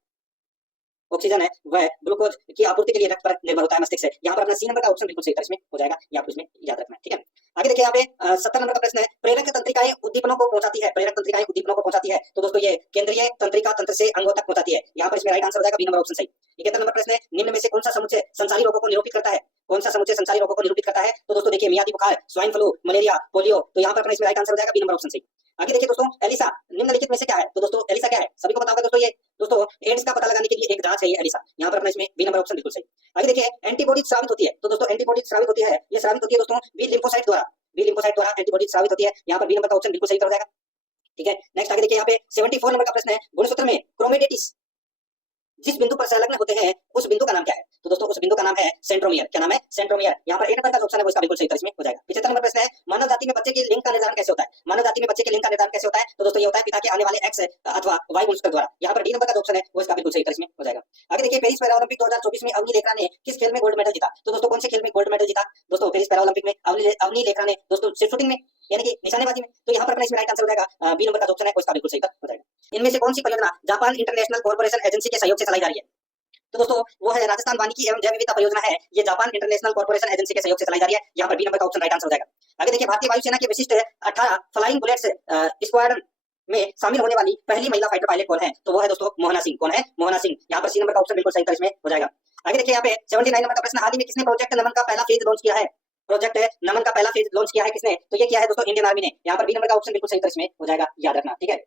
ऑक्सीजन है वह ग्लूकोज की आपूर्ति के लिए रक्त पर निर्भर होता है मस्तिष्क से। यहाँ पर अपना सी नंबर का ऑप्शन बिल्कुल सही इसमें हो जाएगा, ये आपको इसमें याद रखना है, ठीक है। आगे देखिए, यहाँ पे 70 नंबर का प्रश्न है, प्रेरक तंत्रिकाएं उद्दीपनों को पहुंचाती है। प्रेरक तंत्रिकाएं उद्दीपनों को पहुंचाती है, तो दोस्तों ये केंद्रीय तंत्रिका तंत्र से अंगों तक पहुंचाती है। यहाँ पर इसमें राइट आंसर हो जाएगा बी नंबर ऑप्शन सही। 71 नंबर प्रश्न है, निम्न में से कौन सा समुच्चय संचारी रोगों को निरूपित करता है? कौन सा समुच्चय संचारी रोगों को निरूपित करता है? तो दोस्तों देखिए, मियादी बुखार, स्वाइन फ्लू, मलेरिया, पोलियो, तो यहाँ पर अपना इसमें राइट आंसर हो जाएगा बी नंबर ऑप्शन सही। आगे देखिए दोस्तों, एलिसा निम्नलिखित में से क्या है? तो दोस्तों एलिसा क्या है? सभी को पता होगा दोस्तों, ये दोस्तों एड्स का पता लगाने के लिए एक जांच है ये एलिसा। यहाँ पर अपना इसमें बी नंबर ऑप्शन बिल्कुल सही। आगे देखिए, एंटीबॉडी स्रावित होती है, तो दोस्तों एंटीबॉडी स्रावित होती है, ये स्रावित होती है दोस्तों बी लिम्फोसाइट द्वारा, बी लिम्फोसाइट द्वारा एंटीबॉडी स्रावित होती है। यहाँ पर बी नंबर का ऑप्शन बिल्कुल सही हो जाएगा, ठीक है। नेक्स्ट आगे देखिए, यहाँ पे 74 नंबर का प्रश्न है, गुणसूत्र में क्रोमेटिस जिस बिंदु पर संलग्न होते हैं उस बिंदु का नाम क्या है? तो दोस्तों उस बिंदु का नाम है सेंट्रोमियर। क्या नाम है? सेंट्रोमियर। यहाँ पर एक नंबर का ऑप्शन है वो इसका बिल्कुल सही इसमें हो जाएगा। 75 नंबर प्रश्न है, मानव जाति में बच्चे के लिंग का निर्धारण कैसे होता है? मानव जाति में बच्चे के लिंग का निर्धारण कैसे होता है? तो दोस्तों ये होता है पिता के आने वाले एक्स अथवा वाई गुणसूत्र द्वारा। यहाँ पर डी नंबर का ऑप्शन है वो इसका बिल्कुल सही इसमें हो जाएगा। आगे देखिए, पेरिस पैरा ओलंपिक 2024 में अवनी लेखरा ने किस खेल में गोल्ड मेडल जीता? तो दोस्तों कौन से खेल में गोल्ड मेडल जीता? दोस्तों पेरिस पैरा ओलंपिक में अवनी लेखरा ने दोस्तों शूटिंग में यानी कि निशानेबाजी में। तो यहाँ पर अपना इसमें राइट आंसर हो जाएगा बी नंबर का ऑप्शन है वो इसका बिल्कुल सही हो जाएगा। इनमें से कौन सी परियोजना जापान इंटरनेशनल कॉर्पोरेशन एजेंसी के सहयोग से चलाई जा रही है? तो दोस्तों वो है राजस्थान वानिकी एवं जैव विविधता परियोजना है, ये जापान इंटरनेशनल कॉर्पोरेशन एजेंसी के सहयोग से चलाई जा रही है। यहाँ पर बी नंबर का ऑप्शन राइट आंसर हो जाएगा। आगे देखिए, भारतीय वायुसेना के विशिष्ट 18 फ्लाइंग बुलेट्स स्क्वाड्रन में शामिल होने वाली पहली महिला फाइटर पायलट कौन है? तो वो है दोस्तों मोहना सिंह। कौन है? मोहना सिंह। यहाँ पर सी नंबर का ऑप्शन बिल्कुल सही इसमें हो जाएगा। आगे देखिए, यहाँ पे 79 नंबर का प्रश्न, हाल ही में किसने प्रोजेक्ट नमन का पहला फेज लॉन्च किया है? प्रोजेक्ट नमन का पहला फेज लॉन्च किया है किसने? तो ये किया है दोस्तों इंडियन आर्मी ने। यहाँ पर बी नंबर का ऑप्शन बिल्कुल सही इसमें हो जाएगा, याद रखना, ठीक है।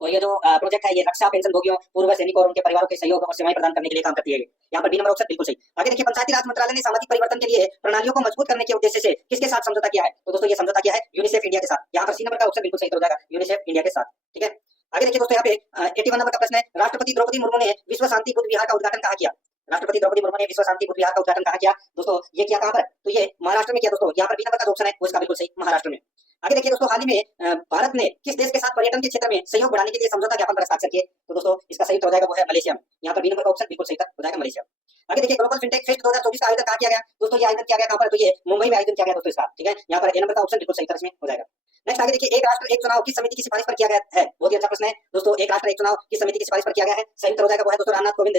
और ये जो प्रोजेक्ट है ये रक्षा पेंशन भोगियों, पूर्व सैनिकों और उनके परिवारों के सहयोग और सेवाएं प्रदान करने के लिए काम करती है। यहाँ पर बी नंबर ऑप्शन बिल्कुल सही। आगे देखिए, पंचायती राज मंत्रालय ने सामाजिक परिवर्तन के लिए प्रणालियों को मजबूत करने के उद्देश्य से किसके साथ समझौता किया है? तो दोस्तों ये समझौता किया है यूनिसेफ इंडिया के साथ। यहाँ पर सी नंबर का ऑप्शन बिल्कुल सही हो जाएगा, यूनिसेफ इंडिया के साथ, ठीक है। आगे देखिए दोस्तों, यहाँ पे 81 नंबर का प्रश्न है, राष्ट्रपति द्रौपदी मुर्मू ने विश्व शांति बुद्ध विहार का उद्घाटन कहाँ किया? राष्ट्रपति द्रौपदी मुर्मू ने विश्व शांति बुद्ध विहार का उद्घाटन कहाँ किया? दोस्तों ये किया कहाँ पर? तो ये महाराष्ट्र में किया दोस्तों। यहाँ पर बी नंबर का ऑप्शन है वो इसका बिल्कुल सही, महाराष्ट्र में। आगे देखिए दोस्तों, हाल ही में भारत ने किस देश के साथ पर्यटन के क्षेत्र में सहयोग बढ़ाने के लिए समझौता ज्ञापन पर हस्ताक्षर किए? तो दोस्तों इसका सही हो जाएगा वो है मलेशिया में। यहाँ पर बी नंबर का ऑप्शन बिल्कुल सही हो जाएगा, मलेशिया। आगे देखिए, ग्लोबल फिनटेक फेस्ट 2024 का आयोजन कहाँ किया गया? दोस्तों ये आयोजन किया गया कहाँ पर? तो ये मुंबई में आयोजन किया गया दोस्तों इसका, ठीक है। यहाँ पर ए नंबर का ऑप्शन बिल्कुल सही तरह में हो जाएगा। नेक्स्ट आगे देखिए, एक राष्ट्र एक चुनाव किस समिति की सिफारिश पर किया गया है? बहुत ही अच्छा प्रश्न है दोस्तों, एक राष्ट्र एक चुनाव किस समिति की सिफारिश पर किया गया है? सही उत्तर हो जाएगा वो है दोस्तों रामनाथ कोविंद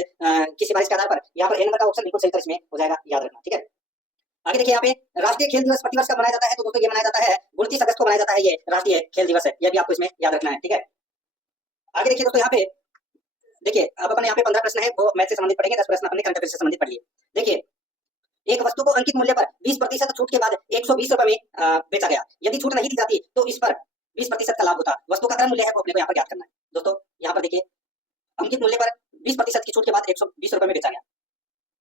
की सिफारिश के आधार पर। यहाँ पर ए नंबर का ऑप्शन बिल्कुल सही तरह में हो जाएगा, याद रखना, ठीक है। आगे देखिए, यहाँ पे राष्ट्रीय खेल दिवस प्रतिवर्ष कब मनाया जाता है? तो दोस्तों ये मनाया जाता है 29 अगस्त को मनाया जाता है, ये राष्ट्रीय खेल दिवस है, ये भी आपको इसमें याद रखना है, ठीक है। आगे देखिए दोस्तों, यहाँ पे देखिए अब अपन यहाँ पे 15 प्रश्न है वो मैथ से संबंधित पढ़ेंगे, 10 प्रश्न अपने करंट अफेयर से संबंधित पढ़िए। देखिए एक वस्तु को अंकित मूल्य पर 20% छूट के बाद 120 रुपए में बेचा गया, यदि छूट नहीं दी जाती तो इस पर 20% का लाभ होता। वस्तु का क्रय मूल्य है वो अपने को यहाँ पर ज्ञात करना है। दोस्तों यहाँ पर देखिए अंकित मूल्य पर 20% की छूट के बाद 120 रुपए में बेचा गया,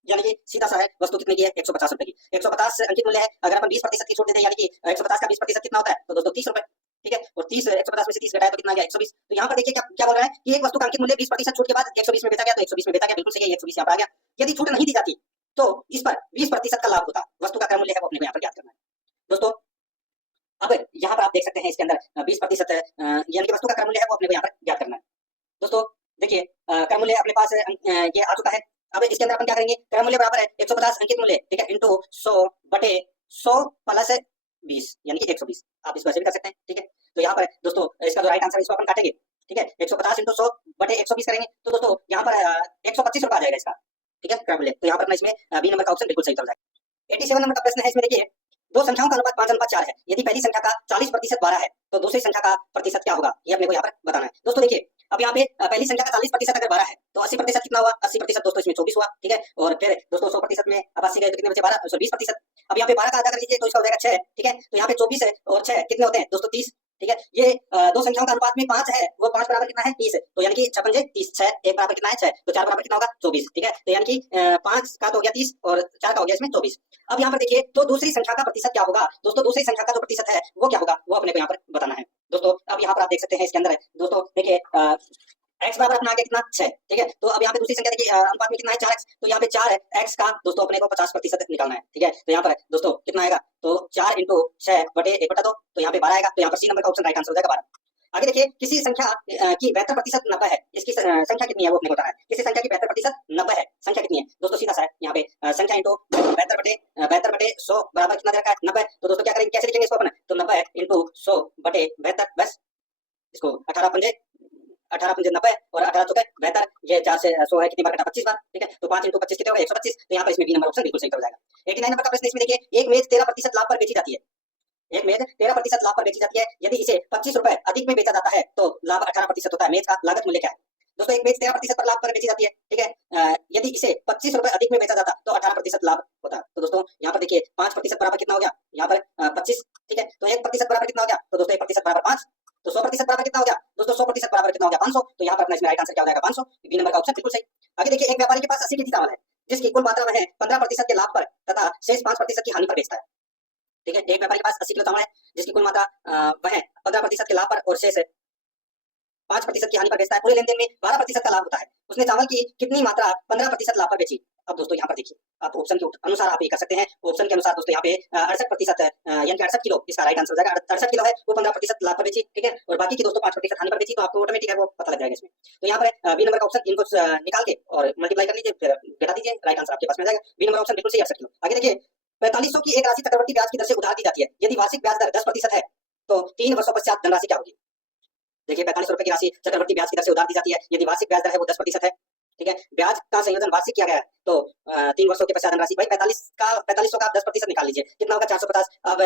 यानी कि सीधा सा है वस्तु कितने की है 150 रुपए की। 150 अंकित मूल्य है, अगर अपन 20% की छूट देते हैं यानी कि 150 का 20% कितना होता है तो दोस्तों 30 रुपए, ठीक है। और 30 150 में से 30 घटाया तो कितना आ गया 120। तो यहाँ पर देखिए क्या क्या बोल रहा है कि एक वस्तु का अंकित मूल्य 20% छूट के बाद 120 में बेचा गया, तो 120 में बेचा गया, बिल्कुल सही है, 120 यहाँ पर आ गया। यदि छूट नहीं दी जाती तो इस पर 20% का लाभ होता। वस्तु का क्रय मूल्य है वो अपने को यहाँ पर ज्ञात करना है। दोस्तों अब यहाँ पर आप देख सकते हैं इसके अंदर 20% यानी कि वस्तु का क्रय मूल्य है वो अपने को यहाँ पर ज्ञात करना है। दोस्तों देखिए क्रय मूल्य अपने पास ये आ चुका है। अब इसके अंदर अपन क्या करेंगे, क्रय मूल्य बराबर है 150 अंकित मूल्य, ठीक है, इंटू 100 बटे 100 प्लस 20 यानी कि 120। आप इसको ऐसे भी कर सकते हैं, ठीक है। तो यहाँ पर दोस्तों इसका जो राइट आंसर है इसको अपन काटेंगे, ठीक है। 150 इंटू 100 बटे 120 करेंगे तो दोस्तों यहाँ पर 125 रुपए आ जाएगा इसका, ठीक है, क्रय मूल्य। तो यहाँ पर अपना इसमें बी नंबर का ऑप्शन बिल्कुल सही हो जाएगा। 87 नंबर का प्रश्न है, इसमें देखिए दो संख्याओं का अनुपात 5:4 है, यदि पहली संख्या का 40% 12 है तो दूसरी संख्या का प्रतिशत क्या होगा, ये अपने को यहाँ पर बताना है। दोस्तों देखिए अब यहाँ पे पहली संख्या का 40% अगर 12 है तो 80% कितना हुआ, 80% दोस्तों इसमें 24 हुआ, ठीक है। और फिर दोस्तों 100% में अब 80 गए तो कितने बचे 12, 20%। अब यहाँ पे 12 का आधा कर लीजिए तो इसका हो जाएगा 6, ठीक है। तो यहाँ पे 24 है और 6 कितने होते हैं दोस्तों 30, ठीक है। ये दो संख्याओं का अनुपात में 5 है, वो 5 बराबर कितना है 30 है, तो यानी कि 6 पंजे 30, 6 एक बराबर कितना है 6, तो 4 बराबर कितना होगा 24, ठीक है। तो यानी कि 5 का तो हो गया 30 और 4 का हो गया इसमें 24। अब यहाँ पर देखिए तो दूसरी संख्या का प्रतिशत क्या होगा, दोस्तों दूसरी संख्या का जो प्रतिशत है वो क्या होगा वो अपने को यहाँ पर बताना है। दोस्तों अब यहाँ पर आप देख सकते हैं इसके अंदर दोस्तों देखिए x बराबर अपना आ गया कितना 6, ठीक है। तो अब यहाँ पे दूसरी संख्या देखिए अनुपात में कितना है 4x, तो यहाँ पे 4x का दोस्तों अपने को 50% निकालना है, ठीक है। तो यहाँ पर दोस्तों कितना आएगा तो 4 इंटू 6 बटे 1/2, तो यहाँ पे 12 आएगा, तो यहाँ पर सी नंबर का ऑप्शन राइट आंसर हो जाएगा 12। आगे देखिए किसी संख्या की 72% 90 है, इसकी संख्या कितनी है वो अपने को बताना है। किसी संख्या की 72% 90 है, संख्या कितनी है दोस्तों सीधा सा है, यहाँ पे संख्या इंटू 72 बटे 100 बराबर कितना दे रखा है 90। तो दोस्तों क्या करेंगे, कैसे लिखेंगे इसको अपन, तो 90 इंटू 100 बटे 72, बस इसको 18 पंजे 90 और 18 चौके 72, ये 4 से 100 है, कितनी बार कटा 25 बार, ठीक है। तो 5 इंटू 25 कितने हो गए 125, तो यहाँ पर इसमें बी नंबर ऑप्शन बिल्कुल सही हो जाएगा। 89 नंबर का प्रश्न इसमें देखिए एक मेज 13% लाभ पर बेची जाती है, एक मेज 13% लाभ पर बेची जाती है, यदि इसे 25 रुपए अधिक में बेचा जाता है तो लाभ 18% होता है। मेज का लागत मूल्य क्या है दोस्तों, एक मेज 13% पर लाभ पर बेची जाती है, ठीक है। यदि इसे 25 रुपए अधिक में बेचा जाता तो 18% लाभ होता। तो दोस्तों यहाँ पर देखिए 5% बराबर कितना हो गया, यहाँ पर 25, ठीक है। तो 1% बराबर कितना हो गया, तो दोस्तों 1% बराबर 5, तो 100% बराबर कितना हो गया दोस्तों, 100% बराबर कितना हो गया 500। तो यहाँ पर अपना इसमें राइट आंसर क्या हो जाएगा 500, बी नंबर का ऑप्शन बिल्कुल सही। आगे देखिए एक व्यापारी के पास 80 केजी चावल है जिसकी कुल मात्रा वह 15% के लाभ पर तथा शेष 5% की हानि पर बेचता है, ठीक है। एक व्यापारी के पास 80 किलो चावल है जिसकी कुल मात्रा वह 15% के लाभ पर और शेष 5% की हानि पर बेचता है। पूरे लेनदेन में 12% का लाभ होता है। उसने चावल की कितनी मात्रा 15% लाभ पर बेची। अब दोस्तों यहाँ पर देखिए आप ऑप्शन के अनुसार आप ये कर सकते हैं। ऑप्शन के अनुसार दोस्तों यहाँ पे 68% यानी कि 68 किलो इसका राइट आंसर हो जाएगा। 68 किलो है वो 15% लाभ पर बेची, ठीक है। और बाकी की दोस्तों 5% हानि पर बेची, तो आपको ऑटोमेटिक है वो पता लग जाएगा इसमें। तो यहाँ पर बी नंबर का ऑप्शन इनको निकाल के और मल्टीप्लाई कर लीजिए, फिर घटा दीजिए, राइट आंसर आपके पास में जाएगा। बी नंबर ऑप्शन बिल्कुल सही 68 किलो। आगे देखिए 4500 की एक राशि चक्रवर्ती ब्याज की दर से उधार दी जाती है, यदि वार्षिक ब्याज दर 10% है तो 3 वर्षों पश्चात धनराशि क्या होगी। देखिए 4500 रुपए की राशि चक्रवर्ती ब्याज की दर से उधार दी जाती है, यदि वार्षिक ब्याज दर है वो 10% है, ठीक है। ब्याज का संयोजन वार्षिक किया गया है तो 3 वर्षों के पश्चात धनराशि, भाई 4500 का आप 10% निकाल लीजिए, कितना होगा 450। अब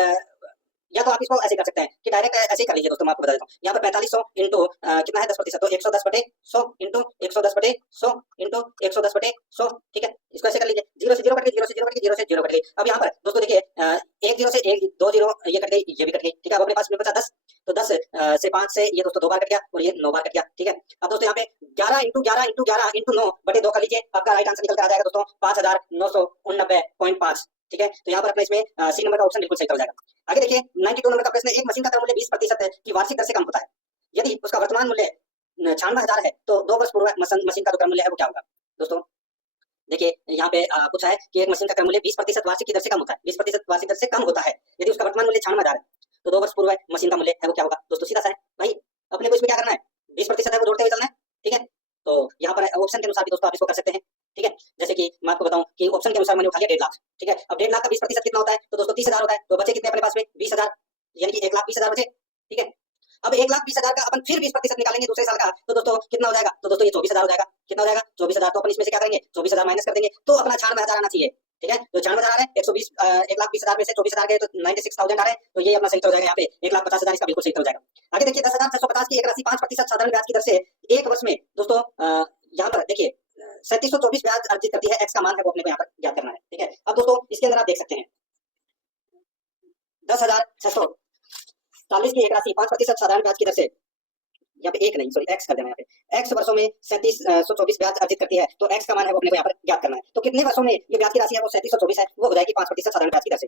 या तो आप इसको ऐसे कर सकते हैं कि डायरेक्ट ऐसे ही कर लीजिए दोस्तों, मैं आपको बता देता हूँ। यहाँ पर 4500 इंटू कितना है 10%, तो 110 बटे 100 इंटू 110 बटे 100 इंटू 110 बटे 100, ठीक है। इसको ऐसे कर लीजिए, 0 से 0 कट गई, 0 से 0 कट गई, 0 से 0 कट गई। अब यहाँ पर दोस्तों देखिए 1 0 से 1 2 0 ये कट गई, ये भी कट गई, ठीक है। अब अपने पास में बचा 10, तो 10 से 5 से ये दोस्तों 2 बार कट गया और ये 9 बार कट गया, ठीक है। अब दोस्तों यहाँ पे 11 इंटू 11 इंटू 11 इंटू 9 बटे 2 कर लीजिए, आपका राइट आंसर निकल कर आ जाएगा दोस्तों 5989.5, ठीक है। तो यहाँ पर अपने इसमें सी नंबर का ऑप्शन बिल्कुल सही हो जाएगा। आगे देखिए 92 नंबर का प्रश्न है, एक मशीन का क्रय मूल्य 20% की वार्षिक दर से कम होता है, यदि उसका वर्तमान मूल्य 96,000 है तो 2 वर्ष पूर्व मशीन का जो क्रय मूल्य है वो क्या होगा। दोस्तों देखिए यहाँ पे पूछा है कि एक मशीन का क्रय मूल्य 20% वार्षिक की दर से कम होता है, 20% वार्षिक दर से कम होता है, यदि उसका वर्तमान मूल्य 96,000 है तो 2 वर्ष पूर्व मशीन का मूल्य है वो क्या होगा। दोस्तों सीधा सा है भाई, अपने को इसमें क्या करना है 20% है वो जोड़ते हुए चलना है, ठीक है। तो यहाँ पर ऑप्शन के अनुसार भी दोस्तों आप इसको कर सकते हैं, ठीक है। जैसे कि मैं आपको बताऊं कि ऑप्शन के अनुसार मैंने उठा लिया 1.5 लाख, ठीक है। अब 1.5 लाख का 20% कितना होता है तो दोस्तों 30,000 होता है, तो बचे कितने अपने पास में 20,000, यानी कि 1,20,000 बचे, ठीक है। अब 1,20,000 का अपन फिर 20% निकालेंगे दूसरे साल का, तो दोस्तों कितना हो जाएगा, तो दोस्तों ये 24,000 हो जाएगा। कितना हो जाएगा 24,000, तो अपन इसमें से क्या करेंगे 24,000 माइनस कर देंगे, तो अपना 96,000 आना चाहिए, ठीक है। तो 96,000 आ रहा है, 120 1,20,000 में से 24,000 गए तो 96,000 आ रहे हैं, तो ये अपना सही हो जाएगा। यहाँ पे 1,50,000 इसका बिल्कुल सही हो जाएगा। आगे देखिए 10,650 की एक राशि 5% साधारण ब्याज की दर से 1 वर्ष में दोस्तों यहाँ पर देखिए 3724 ब्याज अर्जित करती है, एक्स का मान है वो अपने को यहाँ पर ज्ञात करना है। ठीक है, अब दोस्तों इसके अंदर आप देख सकते हैं 10,640 की एक राशि 5% साधारण ब्याज की दर से, यहाँ पे एक नहीं सॉरी एक्स कर देना, यहाँ पे एक्स वर्षों में 3724 ब्याज अर्जित करती है, तो एक्स का मान है वो अपने को यहाँ पर ज्ञात करना है। तो कितने वर्षों में ये ब्याज की राशि है वो 3724 है, वो हो जाएगी 5% साधारण ब्याज की दर से।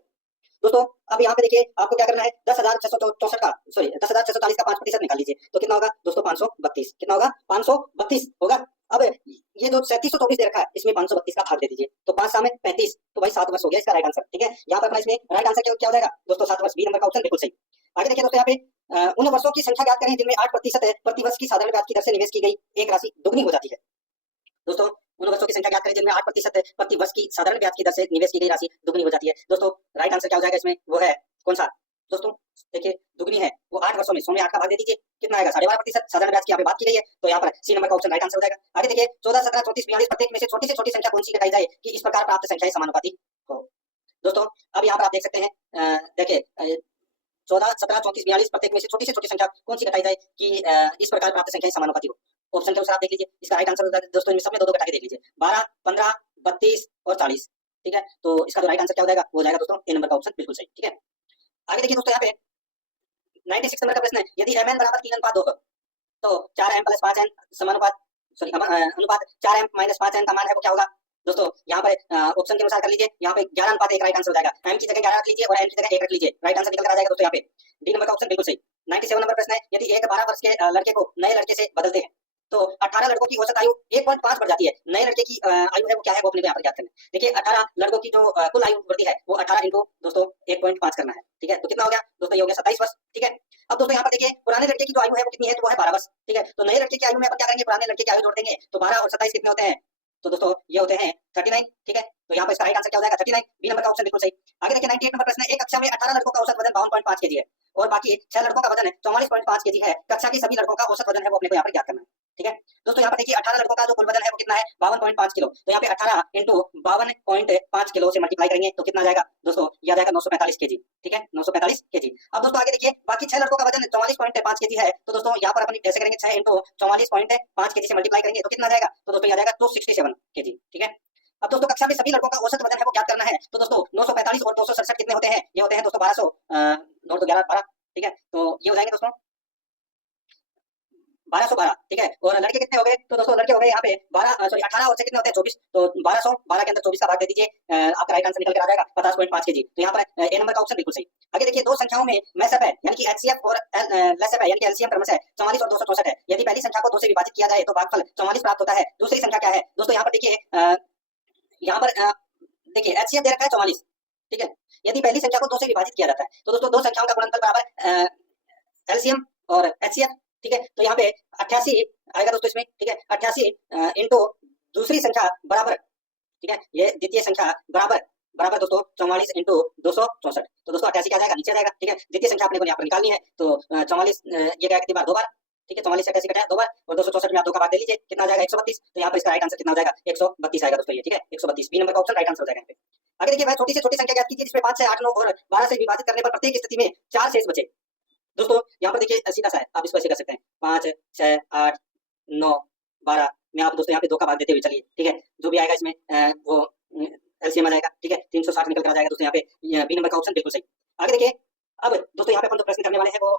दोस्तों अब यहाँ पे देखिए आपको क्या करना है, 10,664 का सॉरी 10,640 का 5% निकाल लीजिए, तो कितना होगा दोस्तों 532, कितना होगा 532 होगा। अब ये जो 3724 दे रखा है इसमें 532 का भाग दे दीजिए, तो 5 में 35, तो भाई 7 वर्ष हो गया इसका राइट आंसर। ठीक है, यहाँ पर अपना इसमें राइट आंसर क्या हो जाएगा दोस्तों 7 वर्ष, बी नंबर का ऑप्शन बिल्कुल सही। आगे देखिए दोस्तों यहाँ पे उन वर्षों की संख्या ज्ञात करें जिनमें 8% है प्रति वर्ष की साधारण ब्याज की दर से निवेश की गई एक राशि दुगनी हो जाती है। दोस्तों उन वर्षों की संख्या ज्ञात करें जिनमें 8% प्रति वर्ष की साधारण ब्याज की दर से निवेश की गई राशि दुगनी हो जाती है। दोस्तों राइट आंसर क्या हो जाएगा इसमें, वो है कौन सा दोस्तों, देखिए दुगनी है वो 8 वर्षों में, 100 में 8 का भाग दे दीजिए, कितना आएगा 12.5% साधारण ब्याज की यहाँ पे बात की गई है, तो यहाँ पर सी नंबर का ऑप्शन राइट आंसर हो जाएगा। आगे देखिए 14, 17, 34, 42 प्रत्येक में से छोटी संख्या कौन सी घटाई जाए कि इस प्रकार प्राप्त संख्याएं समानुपाती हो। दोस्तों अब यहाँ पर आप देख सकते हैं देखिए 14, 17, 34, 42 प्रत्येक में से छोटी संख्या कौन सी घटाई जाए कि इस प्रकार प्राप्त संख्याएं समानुपाती हो। ऑप्शन के अनुसार आप देख लीजिए इसका राइट आंसर दोस्तों इनमें सब में दो घटा के देख लीजिए, 12, 15, 32 और 40। ठीक है, तो इसका जो राइट आंसर क्या हो जाएगा वो हो जाएगा दोस्तों ए नंबर का ऑप्शन बिल्कुल सही। ठीक है, आगे देखिए दोस्तों यहाँ पे 96 नंबर का प्रश्न है, यदि mn बराबर 3:2 हो तो 4m + 5n समानुपात सॉरी अनुपात 4m - 5n का मान है वो क्या होगा। दोस्तों यहाँ पर ऑप्शन के अनुसार कर लीजिए, यहाँ पे 11:1 राइट आंसर हो जाएगा, m की जगह 11 रख लीजिए और n की जगह 1 रख लीजिए, राइट आंसर निकल कर आ जाएगा दोस्तों यहाँ पे डी नंबर का ऑप्शन बिल्कुल सही। 97 नंबर प्रश्न है, यदि एक 12 वर्ष के लड़के को नए लड़के से बदलते हैं तो 18 लड़कों की औसत आयु 1.5 बढ़ जाती है, नए लड़के की आयु है वो क्या है वो अपने को यहाँ पर ज्ञात करना है। देखिए 18 लड़कों की जो कुल आयु वृद्धि है वो 18 इंटू दोस्तों 1.5 करना है। ठीक है, तो कितना हो गया दोस्तों, ये हो गया 27 वर्ष। ठीक है, अब दोस्तों यहाँ पर देखिए पुराने लड़के की जो आयु है वो कितनी है, तो वो है 12 वर्ष। ठीक है, तो नए लड़के की आयु में अपन क्या करेंगे, पुराने लड़के की आयु जोड़ देंगे, तो 12 और 27 कितने होते हैं, तो दोस्तों ये होते हैं 39। ठीक है, तो यहाँ पर इसका राइट आंसर क्या हो जाएगा 39, बी नंबर का ऑप्शन बिल्कुल सही। आगे देखिए 98 नंबर प्रश्न है, एक कक्षा में 18 लड़कों का औसत वजन 52.5 केजी है और बाकी 6 लड़कों का वजन 44.5 केजी है, कक्षा के सभी लड़कों का औसत वजन है वो अपने को यहाँ पर ज्ञात करना है। ठीक है, दोस्तों यहाँ पर देखिए 18 लड़कों का जो कुल वजन है वो कितना है 52.5 किलो, तो यहाँ पे 18 इंटू 52.5 किलो से मल्टीप्लाई करेंगे तो कितना आ जाएगा दोस्तों, ये आ जाएगा 945 केजी। ठीक है, 945 केजी। अब दोस्तों आगे देखिए बाकी 6 लड़कों का वजन 44.5 केजी है, तो दोस्तों यहाँ पर अपन ऐसे करेंगे 6 इंटू 44.5 केजी से मल्टीप्लाई करेंगे तो कितना आ जाएगा, तो दोस्तों ये आ जाएगा 267 केजी। ठीक है, अब दोस्तों कक्षा में सभी लड़कों का औसत वजन है वो ज्ञात करना है, तो दोस्तों 945 और 267 कितने होते हैं, ये होते हैं दोस्तों 1200 नोट तो 11 12। ठीक है, तो ये हो जाएंगे दोस्तों 1212। ठीक है, और लड़के कितने हो गए, तो दोस्तों लड़के हो गए यहाँ पे 18 और से कितने होते हैं 24, तो 1212 के अंदर 24 का भाग दे दीजिए, आपका राइट आंसर निकल कर आ जाएगा 50.5 केजी। तो यहाँ पर ए नंबर का ऑप्शन बिल्कुल सही। आगे देखिए दो संख्याओं में मैसअप है यानी कि एचसीएफ और लेसअप है यानी कि एलसीएम क्रमशः 44 और 264 है, यदि पहली संख्या को 2 से विभाजित किया जाए तो भागफल 44 प्राप्त होता है, दूसरी संख्या क्या है दोस्तों, यहाँ पर देखिए यहाँ पर देखिए एचसीएफ दे रखा है 44। ठीक है, यदि पहली संख्या को 2 से विभाजित किया जाता है तो दोस्तों दो संख्याओं का गुणनफल बराबर एलसीएम और एचसीएफ। ठीक है, तो यहाँ पे 88 आएगा दोस्तों इसमें। ठीक है, 88 इंटू दूसरी संख्या बराबर, ठीक है ये द्वितीय संख्या बराबर दोस्तों 44 इंटू 264, तो दोस्तों 88 क्या जाएगा नीचे जाएगा। ठीक है, द्वितीय संख्या अपने को यहाँ पर निकालनी है, तो 44 ये गया कितनी बार 2 बार। ठीक है, 44 से 88 कटा 2 बार और 264 में आप 2 का भाग दे लीजिए, कितना आ जाएगा 132, तो यहाँ पर इसका राइट आंसर कितना हो जाएगा 132 आएगा दोस्तों ये। ठीक है, 132 बी नंबर का ऑप्शन राइट आंसर हो जाएगा यहाँ पे। आगे देखिए भाई छोटी से छोटी संख्या ज्ञात कीजिए जिसमें 5 से 8 9 और 12 से विभाजित करने पर प्रत्येक स्थिति में 4 शेष बचे। दोस्तों यहाँ पर देखिए सीधा सा है, आप इसको ऐसे कर सकते हैं 5 6 8 9 12 में आप दोस्तों यहाँ पे 2 का भाग देते हुए चलिए। ठीक है, जो भी आएगा इसमें वो एलसीएम आ जाएगा। ठीक है, 360 निकल कर आ जाएगा दोस्तों यहाँ पे बी नंबर का ऑप्शन बिल्कुल सही। आगे देखिए अब दोस्तों यहाँ पे अपन जो प्रश्न करने वाले हैं वो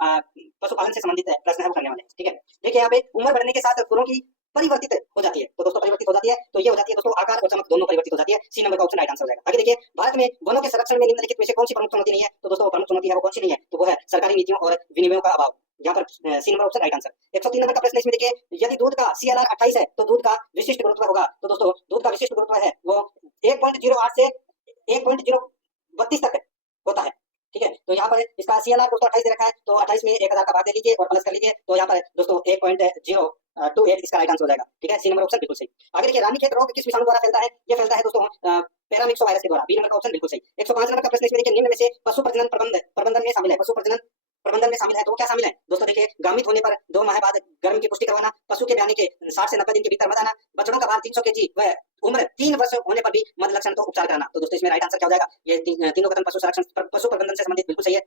पशुपालन से संबंधित प्रश्न है वो करने वाले हैं। ठीक है, देखिए यहाँ पे उम्र बढ़ने के साथ खुरों की परिवर्तित हो जाती है, तो दोस्तों परिवर्तित हो जाती है, तो ये हो जाती है दोस्तों आकार और चमक दोनों परिवर्तित हो जाती है, सी नंबर का ऑप्शन राइट आंसर हो जाएगा। आगे देखिए भारत में वनों के संरक्षण में निम्नलिखित में से कौन सी प्रमुख चुनौती नहीं है, तो दोस्तों प्रमुख चुनौती है वो कौन सी नहीं है, तो वो है सरकारी नीतियों और विनियमों का अभाव, यहाँ पर C number option right answer. 103 number का प्रश्न इसमें देखिए यदि दूध का CLR 28 है तो दूध का विशिष्ट गुरुत्व होगा, तो दोस्तों दूध का विशिष्ट गुरुत्व है वो 1.08 से 1.032 तक होता है। ठीक है, तो यहाँ पर इसका CLR दोस्तों 28 दे रखा है, तो 28 में 1000 का भाग दे लीजिए और प्लस कर लीजिए, तो यहाँ पर दोस्तों 1.028 इसका राइट आंसर हो जाएगा। ठीक है, सी नंबर ऑप्शन बिल्कुल सही। आगे देखिए रानीखेत रोग किस विषाणु द्वारा फैलता है, ये फैलता है दोस्तों पैरामिक्सो वायरस के द्वारा, बी नंबर का ऑप्शन बिल्कुल सही। 105 नंबर का प्रश्न इसमें देखिए निम्न में से पशु प्रजनन प्रबंधन में शामिल है, पशु प्रबंधन में शामिल है, तो क्या शामिल है दोस्तों, देखिए गामित होने पर 2 माह बाद गर्भ की पुष्टि करवाना, पशु के ब्याने के 60 से 90 दिन के भीतर मत आना, बछड़ों का भार 300 केजी व उम्र 3 वर्ष होने पर भी मद लक्षण तो उपचार कराना, तो दोस्तों इसमें राइट आंसर क्या हो जाएगा, ये तीनों कथन पशु प्रबंधन से संबंधित बिल्कुल सही है,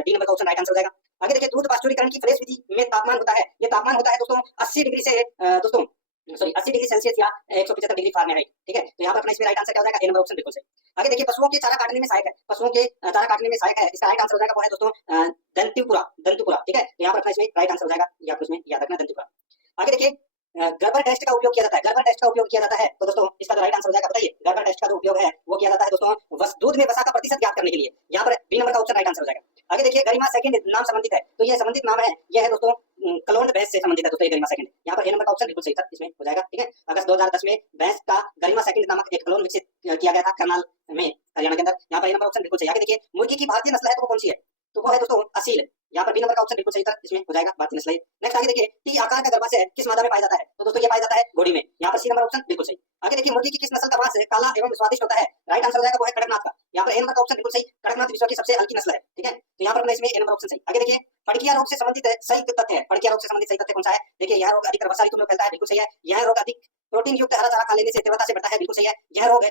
डी नंबर का ऑप्शन राइट आंसर हो जाएगा। आगे देखिए दूध पास्चुरीकरण की फ्रेश विधि में तापमान होता है, ये तापमान होता है दोस्तों 80 डिग्री से दोस्तों सॉरी 80 डिग्री सेल्सियस या 175 डिग्री फारेनहाइट। ठीक है, तो यहाँ पर अपना इसमें राइट आंसर क्या हो जाएगा, ए नंबर ऑप्शन बिल्कुल सही। आगे देखिए पशुओं के चारा काटने में सहायक है, पशुओं के चारा काटने में सहायक है, इसका राइट आंसर हो जाएगा वो है दोस्तों दंतिपुरा, दंतुपुरा। ठीक है, तो यहाँ पर अपना इसमें राइट आंसर हो जाएगा, ये आपको इसमें याद रखना दंतिपुरा। आगे देखिए गर्भर टेस्ट का उपयोग किया जाता है, गर्भर टेस्ट का उपयोग किया जाता है, तो दोस्तों इसका राइट आंसर हो जाएगा, बताइए गर्भर टेस्ट का जो उपयोग है वो किया जाता है दोस्तों दूध में वसा का प्रतिशत ज्ञात करने के लिए। यहाँ पर बी नंबर का ऑप्शन राइट आंसर हो जाएगा। आगे देखिए गरिमा सेकंड नाम संबंधित है, तो ये संबंधित नाम है, यह है दोस्तों क्लोन्ड भैंस से संबंधित है दोस्तों ये गरिमा सेकंड। यहाँ पर ए नंबर का ऑप्शन बिल्कुल सही था, इसमें हो जाएगा। ठीक है, अगस्त 2010 में भैंस का गरिमा सेकंड नामक एक क्लोन विकसित किया गया था करनाल में, हरियाणा के अंदर। यहाँ पर ए नंबर ऑप्शन बिल्कुल सही। आगे देखिए मुर्गी की भारतीय नस्ल है तो वो कौन सी है, तो वो है दोस्तों असील। यहाँ पर बी नंबर का ऑप्शन बिल्कुल सही था, इसमें हो जाएगा भारतीय नस्ल। नेक्स्ट आगे देखिए टी आकार का गर्भाशय किस मादा में पाया जाता है, तो दोस्तों ये पाया जाता है घोड़ी में। यहाँ पर सी नंबर ऑप्शन बिल्कुल सही। आगे देखिए मुर्गी की किस नस्ल का मांस काला एवं स्वादिष्ट होता है, राइट आंसर हो जाएगा वो है कड़कनाथ का। यहाँ पर ए नंबर का ऑप्शन बिल्कुल सही, कड़कनाथ विश्व की सबसे हल्की नस्ल है। ठीक है, तो यहाँ पर अपना इसमें ए नंबर ऑप्शन सही। आगे देखिए फड़किया रोग से संबंधित सही तथ्य है, फड़किया रोग से संबंधित सही तथ्य कौन सा है, देखिए यह रोग अधिक गर्भाशय ऋतु में फैलता है, बिल्कुल सही है। यह रोग अधिक प्रोटीन युक्त हरा चारा खा लेने से तीव्रता से बढ़ता है, बिल्कुल सही है। यह रोग